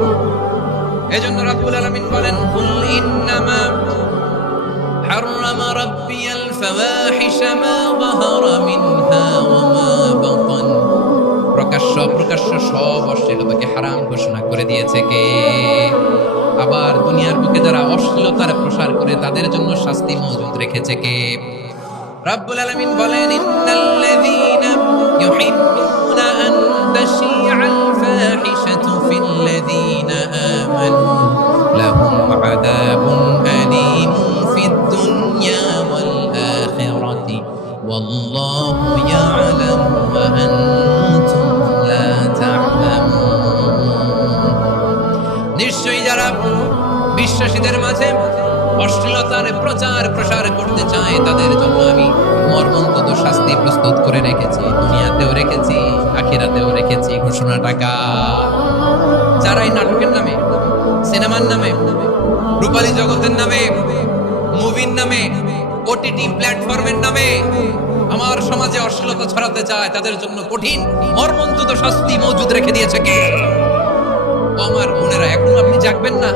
এই জন্য রাব্বুল আলামিন বলেন, কুল ইন্নামা হারামা রাব্বিয়াল ফাওয়াহিশা মা যাহারা মিনহা ওয়া মা বাতান। প্রকাশ্য সব অশ্লীলতাকে হারাম ঘোষণা করে দিয়েছে কে? আবার দুনিয়ার বুকে যারা অশ্লীলতার প্রসার করে তাদের জন্য শাস্তি মজুদ রেখেছে কে? রাব্বুল আলামিন বলেন, ইন্নাল্লাযীনা ইউহিব্বুনা আন তাশিআল ফাহিশাতু ফিল্লাযীনা আমানু লাহুম আযাবুন আলীমুন ফিদ দুনিয়া ওয়াল আখিরাতি ওয়াল্লাহু ইয়া'লামু ওয়া আনতুম লা তা'লামুন। নিশ্চয়ই যারা বিশ্বাসীদের মাঝে অশ্লীলতার প্রচার প্রসার করতে চায় তাদের জন্য আমি মর্মন্তুদ শাস্তি প্রস্তুত করে রেখেছি, দুনিয়াতেও রেখেছি, আখিরাতেও রেখেছি। ঘোষণাটা যারা এই নাটকের নামে, সিনেমার নামে, রূপালী জগতের নামে, মুভির নামে, ওটিটি প্ল্যাটফর্মের নামে আমার সমাজে অশ্লীলতা ছড়াতে চায় তাদের জন্য কঠিন মর্মন্তুদ শাস্তি মজুদ রেখে দিয়েছে কে? আমার বোনেরা, এখনো আপনি জাগবেন না?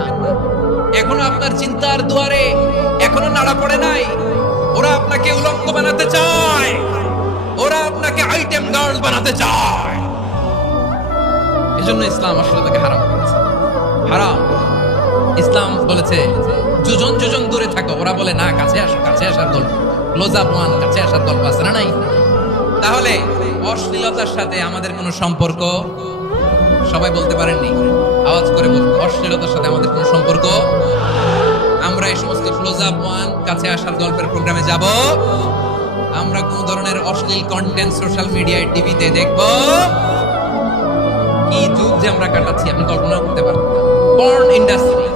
এখনো আপনার চিন্তার দুয়ারে এখনো নাড়া পড়ে নাই? ওরা আপনাকে উলঙ্গ বানাতে চায়, ওরা আপনাকে আইটেম গার্ল বানাতে চায়। এজন্য ইসলাম অশ্লীলতাকে হারাম করেছে। হারাম। ইসলাম বলেছে যোজন যোজন দূরে থাকো। ওরা বলে না, কাছে আসো, কাছে আসার গল্প, ক্লোজ আপ ওয়ান, কাছে আসার গল্প আছে না নাই? তাহলে অশ্লীলতার সাথে আমাদের কোনো সম্পর্ক? সবাই বলতে পারেননি, আওয়াজ করে বলুন, অশ্লীলতার সাথে আমাদের কোনো সম্পর্ক? আমরা এই সমস্ত ক্লোজ আপ ওয়ান, কাছে আসার গল্পের প্রোগ্রামে যাব? আমরা কোন ধরনের অশ্লীল কন্টেন্ট সোশ্যাল মিডিয়ায়, টিভিতে দেখব? কি যুগ যে আমরা কাটাচ্ছি আপনি কল্পনা করতে পারেন? পর্ন ইন্ডাস্ট্রি,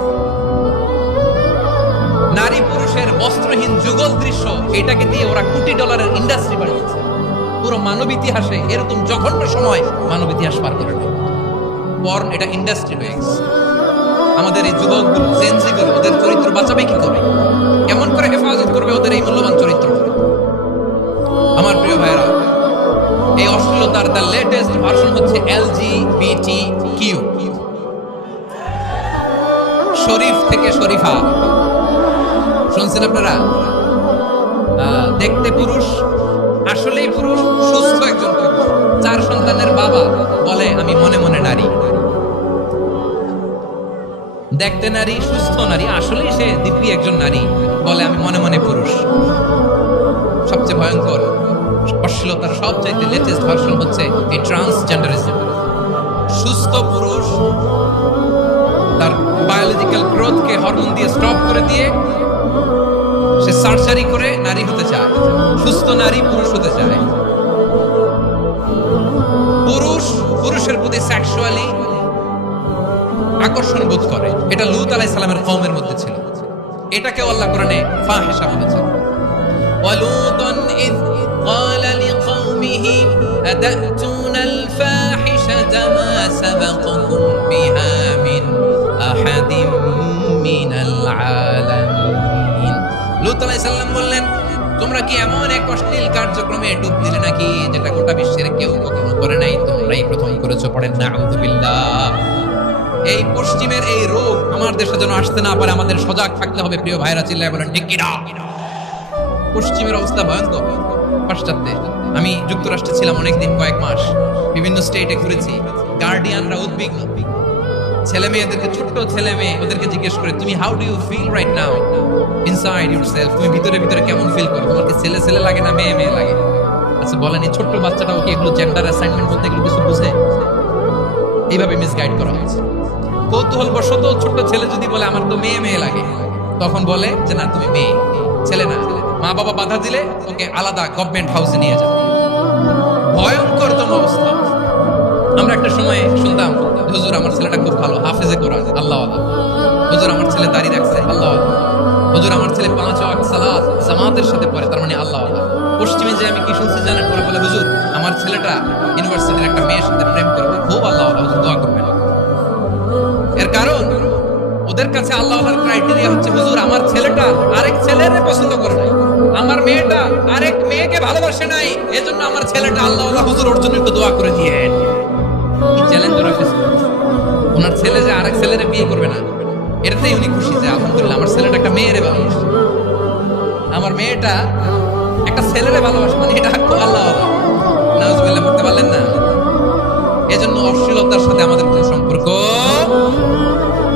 নারী পুরুষের বস্ত্রহীন যুগল দৃশ্য, এটাকে দিয়ে ওরা কোটি ডলারের ইন্ডাস্ট্রি বানিয়েছে। পুরো মানব ইতিহাসে এরকম জঘন্য সময় মানব ইতিহাস পার করে নেয়। পর্ন এটা ইন্ডাস্ট্রি হয়ে গেছে। আমাদের এই যুবকগুলো, জেনজিগুলো, ওদের চরিত্র বাঁচাবে কি করে? কেমন করে হেফাজত করবে ওদের এই মূল্যবান চরিত্র? আমার প্রিয় ভাইরা, এই অশ্লীলতার দ্য লেটেস্ট ভার্সন হচ্ছে LGBTQ, শরীফ থেকে শরীফা। শুনছেন আপনারা? দেখতে পুরুষ, আসলেই পুরুষ, সুস্থ একজন পুরুষ, 4 সন্তানের বাবা, বলে আমি মনে মনে নারী। দেখতে নারী, সুস্থ নারী, আসলেই সে দিব্যি একজন নারী, বলে আমি মনে মনে পুরুষ। সবচেয়ে ভয়ঙ্কর অশ্লীলতার সবচাইতে লেটেস্ট ভার্সন হচ্ছে এই ট্রান্সজেন্ডারিজম। সুস্থ পুরুষ তার বায়োলজিক্যাল গ্রোথকে হরমোন দিয়ে স্টপ করে দিয়ে সে সার্জারি করে নারী হতে চায়। সুস্থ নারী পুরুষ হতে চায়। পুরুষ পুরুষের প্রতি সেক্সুয়ালি আকর্ষণ বোধ করে। এটা লূত আলাইহিস সালামের কওমের মধ্যে ছিল। এটাকেও আল্লাহ কোরআনে ফাহিশা বলেছেন। ওয়ালুতান ইয ক্বালা লিকওমিহি আতাতুনাল ফাহিশাতা মা সাবাকুম বিহা মিন আহাদিম মিনাল আলামিন। লূত আলাইহিস সালাম বললেন, তোমরা কি এমন এক অশ্লীল কার্যক্রমে ডুব দিলে নাকি যেটা গোটা বিশ্বের কেউ কখনো করে নাই, তোমরাই প্রথম করেছো। পড়েন নাউযু বিল্লাহ। এই পশ্চিমের এই রোগ আমার দেশে যেন আসতে না পারে, আমাদের সজাগ থাকতে হবে। প্রিয় ভাইরা চিল্লায় বলেন ঠিক কিনা? পশ্চিমের অবস্থা ভয়ঙ্কর। পাশ্চাত্যে আমি যুক্তরাষ্ট্রে ছিলাম অনেকদিন, কয়েক মাস, বিভিন্ন স্টেটে ঘুরেছি। গার্ডিয়ানরা উদ্বিগ্ন, ছেলে মেয়েদেরকে, ছোট্ট ছেলে মেয়ে, ওদেরকে জিজ্ঞেস করে, তুমি how do you feel right now inside yourself? তুমি ভিতরে ভিতরে কেমন ফিল করো? তোমার কি ছেলে ছেলে লাগে না মেয়ে মেয়ে লাগে? আচ্ছা বলেন, এই ছোট্ট বাচ্চাটাও কি এগুলো জেন্ডার অ্যাসাইনমেন্ট বলতে এগুলো কিছু বুঝে? এইভাবে মিসগাইড করা হয়েছে। কৌতূহল বশত ছোট্ট ছেলে যদি বলে আমার তো মেয়ে মেয়ে লাগে, তখন বলে যে না তুমি মেয়ে, ছেলে না। মা বাবা বাধা দিলে ওকে আলাদা গভর্নমেন্ট হাউসে নিয়ে যাবে। ভয়ঙ্করতম অবস্থা। আমরা একটা সময় শুনতাম, হুজুর আমার ছেলেটা খুব ভালো, হাফেজে কোরআন, আল্লাহওয়ালা। হুজুর আমার ছেলে দাঁড়িয়ে রাখছে, আল্লাহওয়ালা। হুজুর আমার ছেলে 5 ওয়াক্ত সালাত জামাতের সাথে পড়ে, তার মানে আল্লাহওয়ালা। পশ্চিমে যে আমি কি শুনছি জানেন? ওরা বলে হুজুর আমার ছেলেটা ইউনিভার্সিটির একটা মেয়ের সাথে প্রেম করবে, খুব আল্লাহওয়ালা, হুজুর দোয়া করবেন। এর কারণ ওদের কাছে আল্লাহওয়ালার ক্রাইটেরিয়া হচ্ছে হুজুর আমার ছেলেটা আরেক ছেলেরে পছন্দ করে নাই, আমার মেয়েটা আরেক মেয়েকে ভালোবাসে নাই, এজন্য আমার ছেলেটা আল্লাহওয়ালা, হুজুর ওর জন্য একটু দোয়া করে দিয়েন। কি চ্যালেঞ্জ ওরা ফেস করছে। ওনার ছেলে যে আরেক ছেলেরে বিয়ে করবে না, এটাতেই উনি খুশি যে আলহামদুলিল্লাহ আমার ছেলেটা একটা মেয়েরে ভালোবাসে, আমার মেয়েটা একটা ছেলেরে ভালোবাসে, মানে এটা আল্লাহওয়ালা। নাউজুবিল্লাহ পড়তে পারলেন না? এজন্য অশ্লীলতার সাথে আমাদের কোনো সম্পর্ক।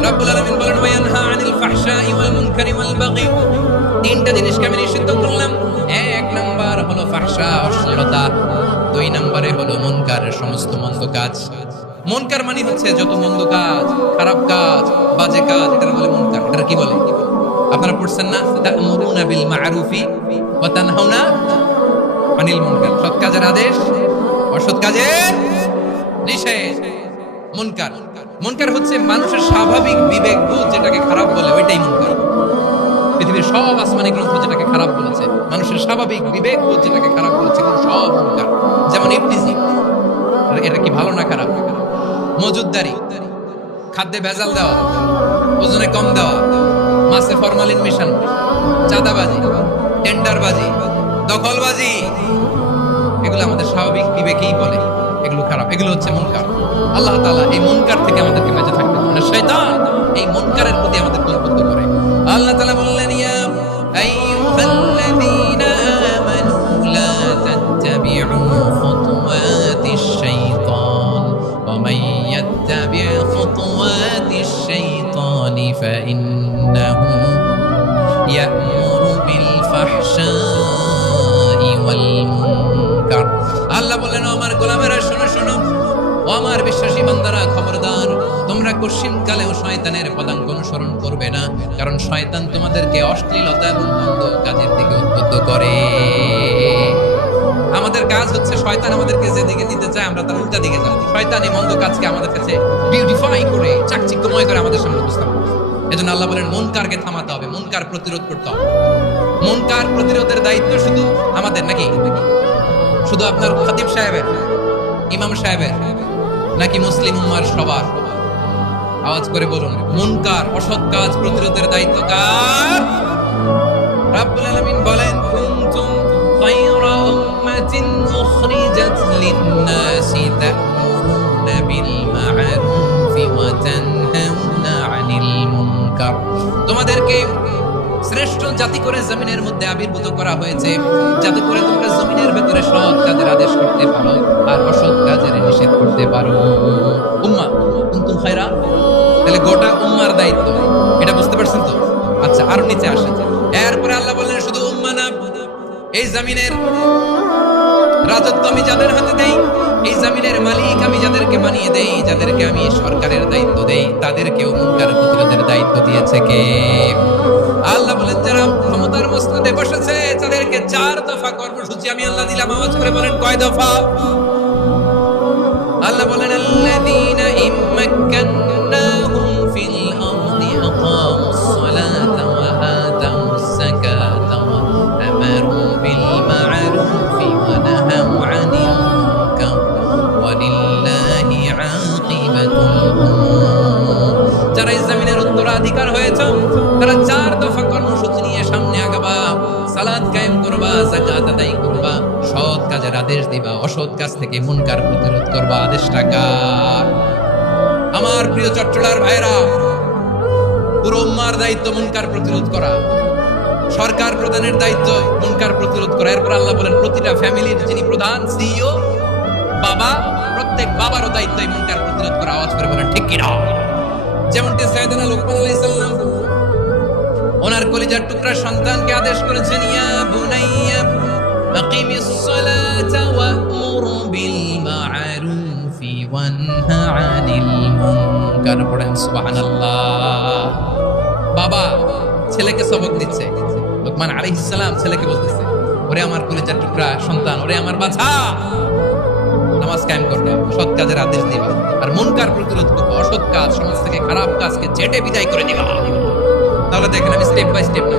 রব্বুল আলামিন বলেন ওয়ায়ানহা আনিল ফাহশাই ওয়াল মুনকারি ওয়াল বাগি। তিনটা জিনিসকে আমি নিষিদ্ধ করলাম। এক নাম্বার হলো ফাহশা, অশ্লীলতা। 2 নম্বরে হলো মুনকার, সমস্ত মন্দ কাজ। মুনকার মানে হচ্ছে যত মন্দ কাজ, খারাপ কাজ, বাজে কাজ, এটা বলে মুনকার। এটা কি বলে? আপনারা পড়ছেন না, তা'মুরুনা বিল মা'রুফি ওয়া তানহাউনা আনিল মুনকার। সৎ কাজের আদেশ, অসৎ কাজের নিষেধ। মুনকার, মুনকার হচ্ছে মানুষের স্বাভাবিক বিবেকবোধ যেটাকে খারাপ বলে, ওইটাই মুনকার। পৃথিবীর সব আসমানি গ্রন্থ যেটাকে খারাপ বলেছে, মানুষের স্বাভাবিক বিবেকবোধ যেটাকে খারাপ বলেছে, সব মুনকার। যেমন ইফতিজিং, এটা কি ভালো না খারাপ? মজুদদারি, খাদ্যে ভেজাল দেওয়া, ওজনে কম দেওয়া, মাছে ফরমালিন মেশানো, চাঁদাবাজি, টেন্ডারবাজি, দখলবাজি, এগুলো আমাদের স্বাভাবিক বিবেকেই বলে এগুলো খারাপ, এগুলো হচ্ছে মুনকার। আল্লাহ তাআলা এই মুনকার থেকে আমাদেরকে বেঁচে থাকতে হবে। শয়তান এই মুনকারের প্রতি আমাদের উদ্বুদ্ধ করে। আল্লাহ তাআলা বললেন ইয়া আইয়ুহাল্লাযীনা আমানু লা তাত্তাবি'উ খুতুওয়াতিশ শাইতান ওয়া মান ইয়াত্তাবি' খুতুওয়াতিশ শাইতানি ফাইন্নাহু ইয়া'মুরু বিল ফাহশাই ওয়াল মুনকার। আল্লাহ বললেন আমার গোলামেরা শোনো শোনো, ও আমার বিশ্বাসী বান্দারা খবরদার, তোমরা কশিনকালেও শয়তানের পদাঙ্ক অনুসরণ করবে না, কারণ শয়তান তোমাদেরকে অশ্লীলতা এবং মন্দ কাজের দিকে উদ্বুদ্ধ করে। আমাদের কাজ হচ্ছে শয়তান আমাদেরকে যেদিকে নিতে চায় আমরা তার উল্টা দিকে যাব। শয়তান এই মন্দ কাজকে আমাদের কাছে বিউটিফাই করে, চাকচিক্যময় করে আমাদের সামনে উপস্থাপন করে। এজন্য আল্লাহ বলেন মুনকারকে থামাতে হবে, মুনকার প্রতিরোধ করতে হবে। মুনকার প্রতিরোধের দায়িত্ব শুধু আমাদের নাকি? শুধু আপনার খতিব সাহেবের, ইমাম সাহেবের, নাকি মুসলিম উম্মার সবার? আওয়াজ করে বলুন, মুনকার, অসৎ কাজ প্রতিরোধের দায়িত্ব কার? রাব্বুল আলামিন বলেন কুনতুম খায়রা উম্মাতিন উখরিজাত লিন-নাসি তা'মুরুনা বিল মা'রুফি ওয়া তানহাউনা আনিল মুনকার। তোমাদেরকে শ্রেষ্ঠ জাতি করে জমিনের মধ্যে আবির্ভূত করা হয়েছে, যাতে করে তোমরা জমিনের ভেতরে সৎ কাজের আদেশ করতে পারো আর অসৎ কাজের নিষেধ করতে পারো। উম্মাহ কুনতুম খায়রা, তাহলে গোটা উম্মার দায়িত্ব, এটা বুঝতে পারছেন তো? আচ্ছা আর নিচে আসেন। এরপরে আল্লাহ বললেন শুধু উম্মাহ না, এই জমিনের রাজত্ব আমি যাদের হাতে দেই, এই জমিনের মালিক আমি যাদেরকে বানিয়ে দেই, যাদেরকে আমি সরকারের দায়িত্ব দেই, তাদেরকেও মুনকার প্রতিরোধের দায়িত্ব দিয়েছে কে? আল্লাহ বলেন যারা ক্ষমতার মসনদে বসেছে তাদেরকে 4 দফা কর্মসূচি আমি আল্লাহ দিলাম। আওয়াজ করে বলেন কয় দফা? আল্লাহ বলেন আল্লাযীনা ইম্মাক্কান্নাহুম সালাত কায়েম করবা, যাকাত আদায় করবা, সৎ কাজের আদেশ দিবা, অসৎ কাজ থেকে মুনকার প্রতিরোধ করবা। আদেশটা কার? আমার প্রিয় চট্টলার ভাইরা, পুরো উম্মার দায়িত্ব মুনকার প্রতিরোধ করা। সরকার প্রধানের দায়িত্ব মুনকার প্রতিরোধ করা। এরপর আল্লাহ বলেন প্রতিটা ফ্যামিলির যিনি প্রধান সিইও বাবা, প্রত্যেক বাবারও দায়িত্ব এই মুনকার প্রতিরোধ করা। আওয়াজ করে বলেন ঠিক কিনা? যেমনটি সাইয়েদনা লুকমান আলাইহিস সালাম ওনার কলিজার টুকরা সন্তানকে আদেশ করেছেন, ইয়া বুনাইয়া আকিমিস সালাতা ওয়া'মুর বিল মা'রুফি ওয়ানহা আনিল মুনকার। পড়েন সুবহানাল্লাহ। বাবা ছেলেকে সবক দিচ্ছে, লুকমান আলাইহিস সালাম ছেলেকে বলতেছে, ওরে আমার কলিজার টুকরা সন্তান, ওরে আমার বাছা, নামাজ কায়েম করবা, সৎ কাজের আদেশ দিবা, আর মুনকার প্রতিরোধ করবা, অসৎ কাজ, সমাজ থেকে খারাপ কাজকে ঝেঁটে বিদায় করে দিবা। তাহলে দেখেন আমি স্টেপ বাই স্টেপ না,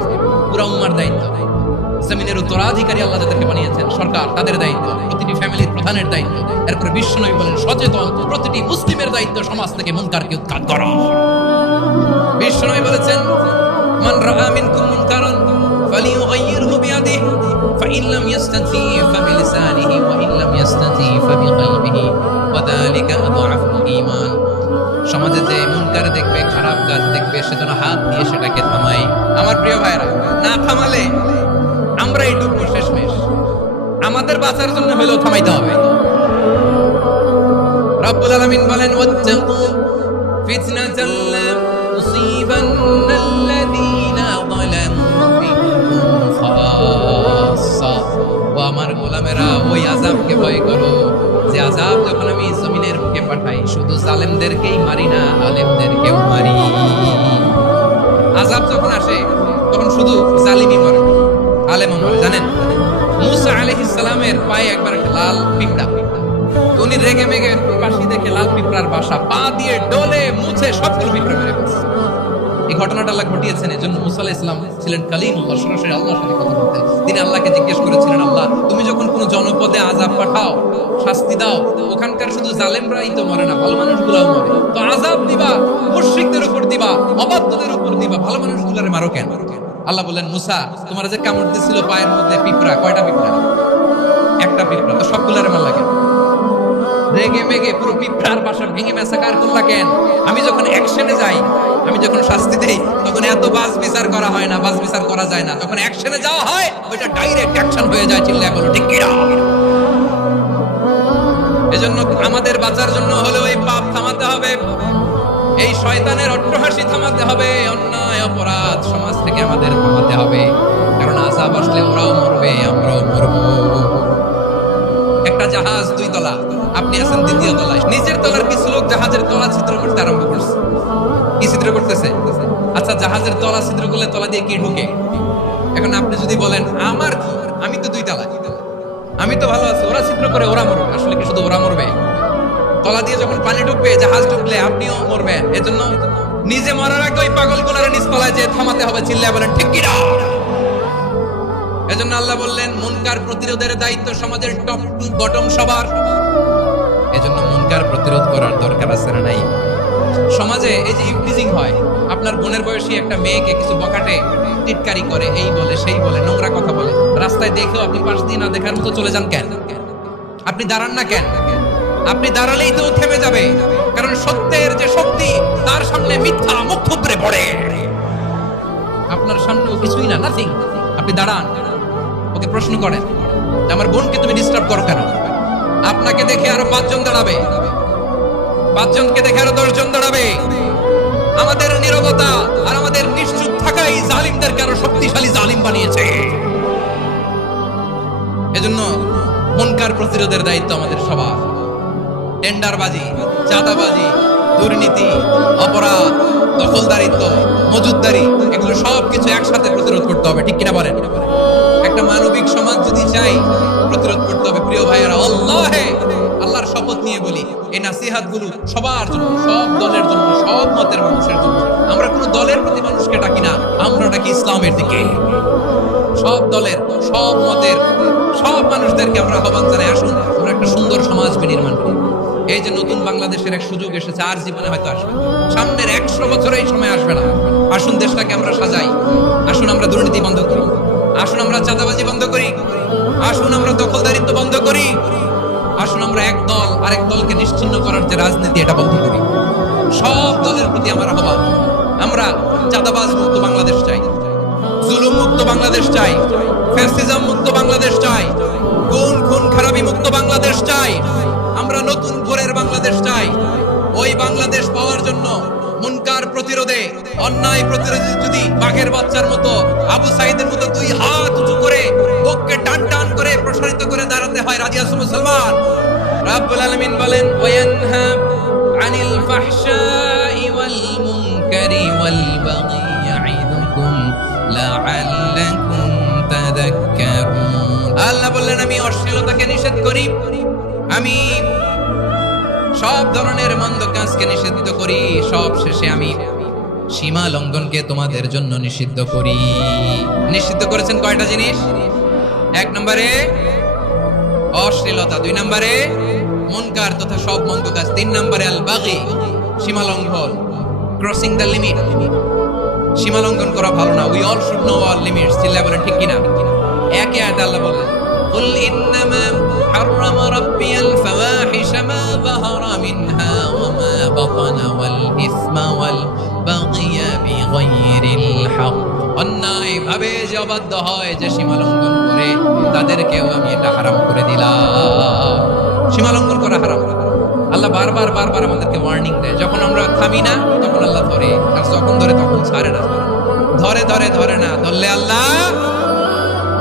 পুরো উম্মার দায়িত্ব। জমিনের উত্তরাধিকারী আল্লাহ যাদেরকে বানিয়েছেন সরকার, তাদের দায়িত্ব, প্রতিটি ফ্যামিলির প্রধানের দায়িত্ব। এরপর বিশ্বনবী বলেন সচেতন প্রতিটি মুসলিমের দায়িত্ব সমাজ থেকে মুনকারকে উৎখাত করা। বিশ্বনবী বলেছেন, মান রাআ মিনকুম মুনকারান ফালিয়ুগাইয়িরহু বিয়াদিহি ফাইন লাম ইস্তাতি ফাবিলিসানিহি ওয়া ইন লাম ইস্তাতি ফাবিকলবিহি ওয়া যালিকা আযআফুল ঈমান। সমাজে যে মুনকার দেখবে, খারাপ কাজ দেখবে, সেজন্য হাত দিয়ে সেটাকে থামাই। আমার প্রিয় ভাইরা, না থামালে আমরাই ডুববো শেষমেশ। আমাদের বাঁচার জন্য হলেও থামাইতে হবে। রব্বুল আলামিন বলেন, ওয়াত্তাকু ফিতনাতাল লা তুসিবান্নাল্লাযীনা যালামু মিনকুম খাসসা। ও আমার গোলামেরা, ওই আযাবকে ভয় করো যে আযাব যখন আমি জমিনের বুকে পাঠাই, শুধু জালেমদেরকেই মারি না, আলেমদেরকেও মারি। আযাব যখন আসে তখন শুধু জালিমই মরে, আলেমও মরে। জানেন মুসা আলাইহিস সালামের পায়ে একবার একটা লাল পিঁপড়া, উনি রেগে মেগে পাশি দেখে লাল পিঁপড়ার বাসা পা দিয়ে ডলে মুছে সবগুলো পিঁপড়া মেরে ফেলছে। এই ঘটনাটা আল্লাহ ঘটিয়েছেন, এজন্য মুসা আলাইহিস সালাম ছিলেন কালিমুল্লাহ, সরাসরি আল্লাহর সাথে কথা বলতেন। তিনি আল্লাহকে জিজ্ঞেস করেছিলেন, আল্লাহ তুমি যখন কোনো জনপদে আযাব পাঠাও, শাস্তি দাও, ওখানকার শুধু জালেমরাই তো মরে না, ভালো মানুষগুলোও মরে, তো আযাব দিবা মুশরিকদের উপর দিবা, অবাধ্যদের উপর দিবা, ভালো মানুষগুলোরে মারো কেন? আল্লাহ বললেন, মুসা তোমার যে কামড় দিছিল পায়ের মধ্যে পিঁপড়া, কয়টা পিঁপড়া? একটা পিঁপড়া, তো সবগুলারে মারলা কেন? রেগে মেগে পুরো পিঁপড়ার বাসা ভেঙে ম্যাসাকার করলা কেন? আমি যখন অ্যাকশনে যাই, আমি যখন শাস্তি দেই, তখন এত বাস বিচার করা হয় না, বাস বিচার করা যায় না। যখন অ্যাকশনে যাওয়া হয়, ওইটা ডাইরেক্ট অ্যাকশন হয়ে যায়। চিল্লায় বলো ঠিক কিনা? এজন্য আমাদের বাঁচার জন্য হলেও এই পাপ থামাতে হবে, এই শয়তানের অট্টহাসি থামাতে হবে, অন্যায় অপরাধ সমাজ থেকে আমাদের থামাতে হবে। কারণ আযাব আসলে ওরাও মরবে, আমরাও মরবো। একটা জাহাজ দুই তলা, আপনি আছেন দ্বিতীয় তলায়, নিচের তলার কিছু লোক জাহাজের তলা ছিদ্র করতে আরম্ভ করছে। কি ছিদ্র করতেছে? আচ্ছা, জাহাজের তলা ছিদ্র করলে তলা দিয়ে কি ঢুকে? এখন আপনি যদি বলেন আমার কি, আমি তো দুই তলায়, আমি তো ভালো আছি, ওরা ছিদ্র করে ওরা মরবে। আসলে কি শুধু ওরা মরবে? তলা দিয়ে যখন পানি ঢুকবে, জাহাজ ঢুকলে আপনিও মরবেন। এজন্য নিজে মরার আগে ওই পাগলগুলোর নিচ তলায় যে থামাতে হবে। চিল্লায় বলেন ঠিক কিনা? এজন্য আল্লাহ বললেন মুনকার প্রতিরোধের দায়িত্ব সমাজের টপ টু বটম সবার। এজন্য মুনকার প্রতিরোধ করার দরকার আছে না নাই? সমাজে এই যে ইভটিজিং হয়, আপনার বোনের বয়সী একটা মেয়েকে কিছু বকাটে টিটকারি করে, এই বলে সেই বলে, নোংরা কথা বলে, রাস্তায় দেখেও আপনি পাশ দিয়ে না দেখার মতো চলে যান কেন? আপনি দাঁড়ান না কেন? আপনি দাঁড়ালেই তো থেমে যাবে, কারণ সত্যের যে শক্তি, তার সামনে মিথ্যা মুখ থুবড়ে পড়ে। আপনার সামনে কিছুই না, নাথিং। আপনি দাঁড়ান, ওকে প্রশ্ন করেন, আমার বোনকে তুমি ডিস্টার্ব করো কেন? আপনাকে দেখে আরো 5 জন দাঁড়াবে, 5 জনকে দেখে আরো 10 জন দাঁড়াবে। আমাদের নীরবতা আর আমাদের নিশ্চুপ থাকাই জালিমদেরকে আরো শক্তিশালী জালিম বানিয়েছে। এজন্য মুনকার প্রতিরোধের দায়িত্ব আমাদের সবার। টেন্ডারবাজি, চাঁদাবাজি, দুর্নীতি, অপরাধ, দখলদারিত্ব, মজুদদারি, এগুলো সবকিছু একসাথে প্রতিরোধ করতে হবে। ঠিক কিনা বলেন? একটা মানবিক সমাজ যদি চাই, প্রতিরোধ করতে হবে। প্রিয় ভাইয়েরা, আল্লাহর শপথ নিয়ে বলি, এই নাসিহাতগুলো সবার জন্য, সব দলের জন্য, সব মতের মানুষের জন্য। আমরা কোনো দলের প্রতি মানুষকে ডাকি না, আমরা ডাকি ইসলামের দিকে। সব দলের, সব মতের, সব মানুষদেরকে আমরা আহ্বান জানাই, আসুন আমরা একটা সুন্দর সমাজ বিনির্মাণ করি। এই যে নতুন বাংলাদেশের এক সুযোগ এসেছে, আর জীবনে হয়তো আসবে, সামনের 100 বছরে এই সময় আসবে না। আসুন দেশটাকে আমরা সাজাই, আসুন আমরা দুর্নীতি বন্ধ করি, আসুন আমরা চাঁদাবাজি বন্ধ করি, আসুন আমরা দখলদারিত্ব বন্ধ করি, আসুন আমরা এক দল আরেক দলকে নিশ্চিহ্ন করার যে রাজনীতি এটা বন্ধ করি। সব দলের প্রতি আমার আহ্বান, আমরা চাঁদাবাজ মুক্ত বাংলাদেশ চাই, জুলুম মুক্ত বাংলাদেশ চাই, ফ্যাসিজম মুক্ত বাংলাদেশ চাই, খুন খারাপি মুক্ত বাংলাদেশ চাই, আমরা নতুন ভোরের বাংলাদেশ চাই। ওই বাংলাদেশ পাওয়ার জন্য মুনকার প্রতিরোধে, অন্যায় প্রতিরোধে যদি বাঘের বাচ্চার মতো, আবু সাইদের মতো দুই হাত উঁচু করে বুককে টান টান করে প্রসারিত করে দাঁড়াতে হয়, রাজি আছো মুসলমান? রাব্বুল আলামিন বলেন, ওয়ায়ানহা আনিল ফাহশাই ওয়াল মুনকারি ওয়াল বাগি ইয়াইদুকুম লাআল্লাকুম তাযাক্কারুন। আল্লাহ বললেন, আমি অশ্লীলতাকে নিষেধ করি, আমি সব ধরনের মন্দ কাজকে নিষিদ্ধ করি, সব শেষে আমি সীমা লঙ্ঘনকে তোমাদের জন্য নিষিদ্ধ করি। নিষিদ্ধ করেছেন কয়টা জিনিস? 1 নম্বরে অশ্লীলতা, 2 নম্বরে মুনকার তথা সব মন্দ কাজ, 3 নম্বরে আল বাগি সীমা লঙ্ঘন, ক্রসিং দ্য লিমিট। সীমা লঙ্ঘন করা ভালো না। We all should know our limits. চিল্লা বলেন ঠিক কিনা? একে আয়াতে আল্লাহ বলেন, কুল ইন্নামা হাররামা রাব্বিয়াল ফাওয়াহিশা মা যাহারা মিনহা ওয়া মা বাতানা ওয়াল ইসমা ওয়াল বাগিয়া বিগাইরিল হক। অন্যায় ভাবে যে অবাধ্য হয়, যে সীমা লঙ্ঘন করে, তাদেরকেও আমি এটা হারাম করে দিলাম। সীমা লঙ্ঘন করা হারাম। আল্লাহ বারবার বারবার আমাদেরকে ওয়ার্নিং দেয়। যখন আমরা থামি না তখন আল্লাহ ধরে, আর যখন ধরে তখন ছাড়ে না। ধরে ধরে ধরে না, ধরলে আল্লাহ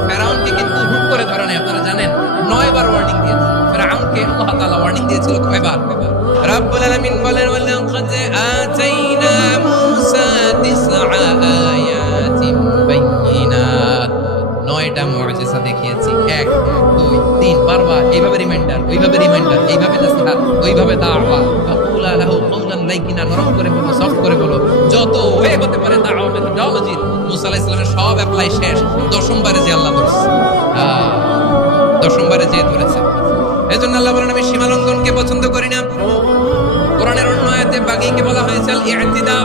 ফেরাউনকে কিন্তু হুট করে ধরে নাই, আপনারা জানেন 9 বার ওয়ার্নিং দিয়েছে ফেরাউনকে। আল্লাহ তাআলা ওয়ার্নিং দিয়েছিল কয়বার? রাব্বুল আলামিন বলেন, ওয়ালাকাদ আতাইনা মূসা 9 আয়াতিন বাইয়িনাত। 9টা মুজিজা দেখিয়েছি। 1 2 3 বারবার এইভাবে রিমাইন্ডার, ওইভাবে রিমাইন্ডার, এইভাবে নাসিহাত, ওইভাবে দাওয়া। ফাকুলা লাহু কাওলান লাইকিনা, নরম করে বলো, সফট করে বলো, যত ওয়ে হতে পারে দাওয়া মেথোডলজি। মুসা আলাইহিস সালামের সব অ্যাপ্লাই শেষ, 10ম বারে যে আল্লাহ ধরেছে, 10ম বারে যে ধরেছে। এজন্য আল্লাহ বলেন, আমি সীমা লঙ্ঘনকে পছন্দ করি না। কোরআনের অন্য আয়াতে বাগীকে বলা হয়েছে আল ইতিদা।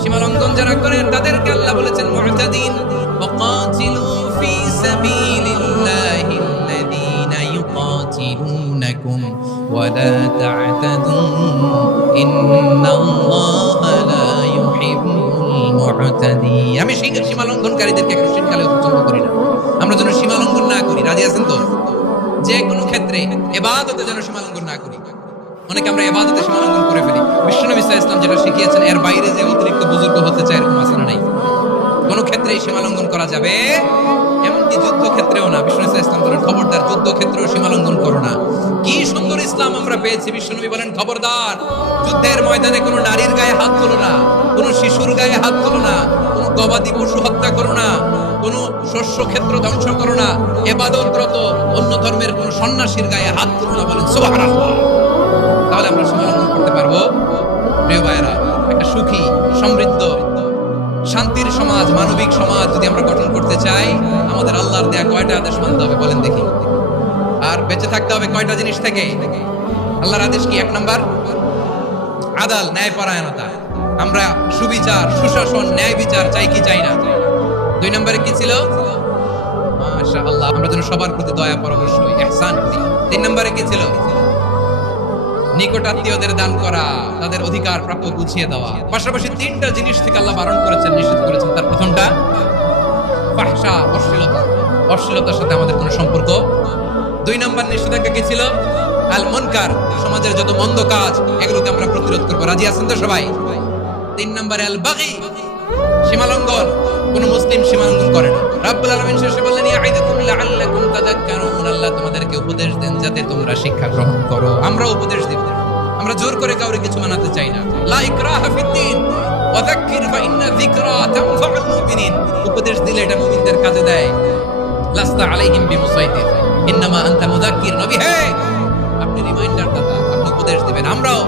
সীমা লঙ্ঘন যারা করেন তাদেরকে আল্লাহ বলেছেন মুতাদিন। ওয়াকাতিলু ফি সাবিলিল্লাহি আল্লাযীনা ইউকাতিলুনাকুম ওয়া লা তা'তাদু ইন্নাল্লাহা লা ইউহিব্বুল মুতাদিন। আমি সীমা লঙ্ঘনকারীদেরকে কৃষ্ণকালে পছন্দ করি না। আমরা যেন সীমা লঙ্ঘন না করি। রাজি আছেন তো? যে কোনো ক্ষেত্রে ইবাদতে যেন সীমা লঙ্ঘন না করি। অনেকে আমরা ইবাদতে সীমা লঙ্ঘন করে ফেলি। বিশ্বনবী সাল্লাল্লাহু আলাইহি ওয়াসাল্লাম যেটা শিখিয়েছেন, এর বাইরে যে অতিরিক্ত বুজুর্গ হতে চায় এরকম আছে না? নাই। কোন ক্ষেত্রেই সীমা লঙ্ঘন করা যাবে, এমনকি যুদ্ধ ক্ষেত্রেও না। বিশ্বনবী সাল্লাল্লাহু আলাইহি ওয়াসাল্লাম বলেন, খবরদার যুদ্ধ ক্ষেত্রেও সীমা লঙ্ঘন করো না। কি সুন্দর ইসলাম আমরা পেয়েছি। বিশ্বনবী বলেন, খবরদার যুদ্ধের ময়দানে কোনো নারীর গায়ে হাত তোলো না, কোনো শিশুর গায়ে হাত তোলো না, কোনো গবাদি পশু হত্যা করো না, কোনো শস্য ক্ষেত্র ধ্বংস করো না, ইবাদতরত অন্য ধর্মের কোনো সন্ন্যাসীর গায়ে হাত তোলো না। বলেন সুবহানাল্লাহ। তাহলে আমরা সীমা লঙ্ঘন করতে পারবো। প্রিয় ভাইরা, একটা সুখী, সমৃদ্ধ, শান্তির সমাজ, মানবিক সমাজ যদি আমরা গঠন করতে চাই, আমাদের আল্লাহর দেয়া কয়টা আদেশ মানতে হবে বলেন দেখি? আর বেঁচে থাকতে হবে কয়টা জিনিস থেকে? আল্লাহর আদেশ কি? 1 নাম্বার আদাল, ন্যায়পরায়ণতা। আমরা সুবিচার, সুশাসন, ন্যায় বিচার চাই কি চাই না? 2 নম্বরে কি ছিল? মাশাআল্লাহ, আমরা যেন সবার প্রতি দয়া পরবশ হই, ইহসান করি। 3 নম্বরে কি ছিল? নিকটাত্মীয়দের দান করা, তাদের অধিকার প্রাপ্য বুঝিয়ে দেওয়া। পাশাপাশি 3টা জিনিস থেকে আল্লাহ বারণ করেছেন, নিষেধ করেছেন। তার প্রথমটা ফাহশা, অশ্লীলতা। অশ্লীলতার সাথে আমাদের কোনো সম্পর্ক। 2 নম্বর নিষেধাজ্ঞা কি ছিল? আল মুনকার, সমাজের যত মন্দ কাজ এগুলোকে আমরা প্রতিরোধ করব। রাজি আছেন তো সবাই? 3 নম্বরে আল বাগী, সীমালঙ্ঘন। কোন মুসলিম সীমালঙ্ঘন করে না। রাব্বুল আলামিন শেষে বললেন, ইয়াইদুকুম লাআল্লাকুম তাযাক্কারুন। আল্লাহ তোমাদেরকে উপদেশ দেন যাতে তোমরা শিক্ষা গ্রহণ করো। আমরা উপদেশ দেব, আমরা জোর করে কাউকে কিছু মানাতে চাই না। লা ইকরাহা ফিদ্দীন ওয়া যাক্কির ফা ইন্না যিকরা তানফাউল মুমিনিন। উপদেশ দিলে এটা মুমিনদের কাজে দেয়। লাস্তা আলাইহিম বিমুসাইতির ইন্নামা আনতা মুযাক্কির। নবী হে, আপনি রিমাইন্ডার দাতা, আপনি উপদেশ দিবেন। আমরাও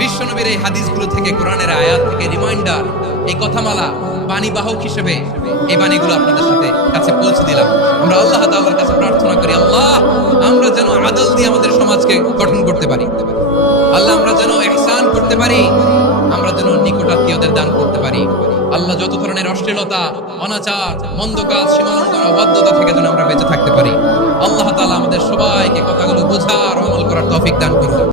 বিশ্বনবীর এই হাদিসগুলো থেকে, কোরআনের আয়াত থেকে রিমাইন্ডার, এই কথামালা, বাণী বাহক হিসেবে এই বাণীগুলো আপনাদের সাথে কাছে পৌঁছে দিলাম। আমরা আল্লাহ তাআলার কাছে প্রার্থনা করি, আল্লাহ আমরা যেন আদল দিয়ে আমাদের সমাজকে গঠন করতে পারি। আল্লাহ আমরা যেন ইহসান করতে পারি, আমরা যেন নিকটাত্মীয়দের দান করতে পারি। আল্লাহ যত ধরনের অশ্লীলতা, অনাচার, মন্দ কাজ, সীমালঙ্ঘন, অবাধ্যতা থেকে যেন আমরা বেঁচে থাকতে পারি। আল্লাহ তাআলা আমাদের সবাইকে কথাগুলো বোঝার, আমল করার তৌফিক দান করুন।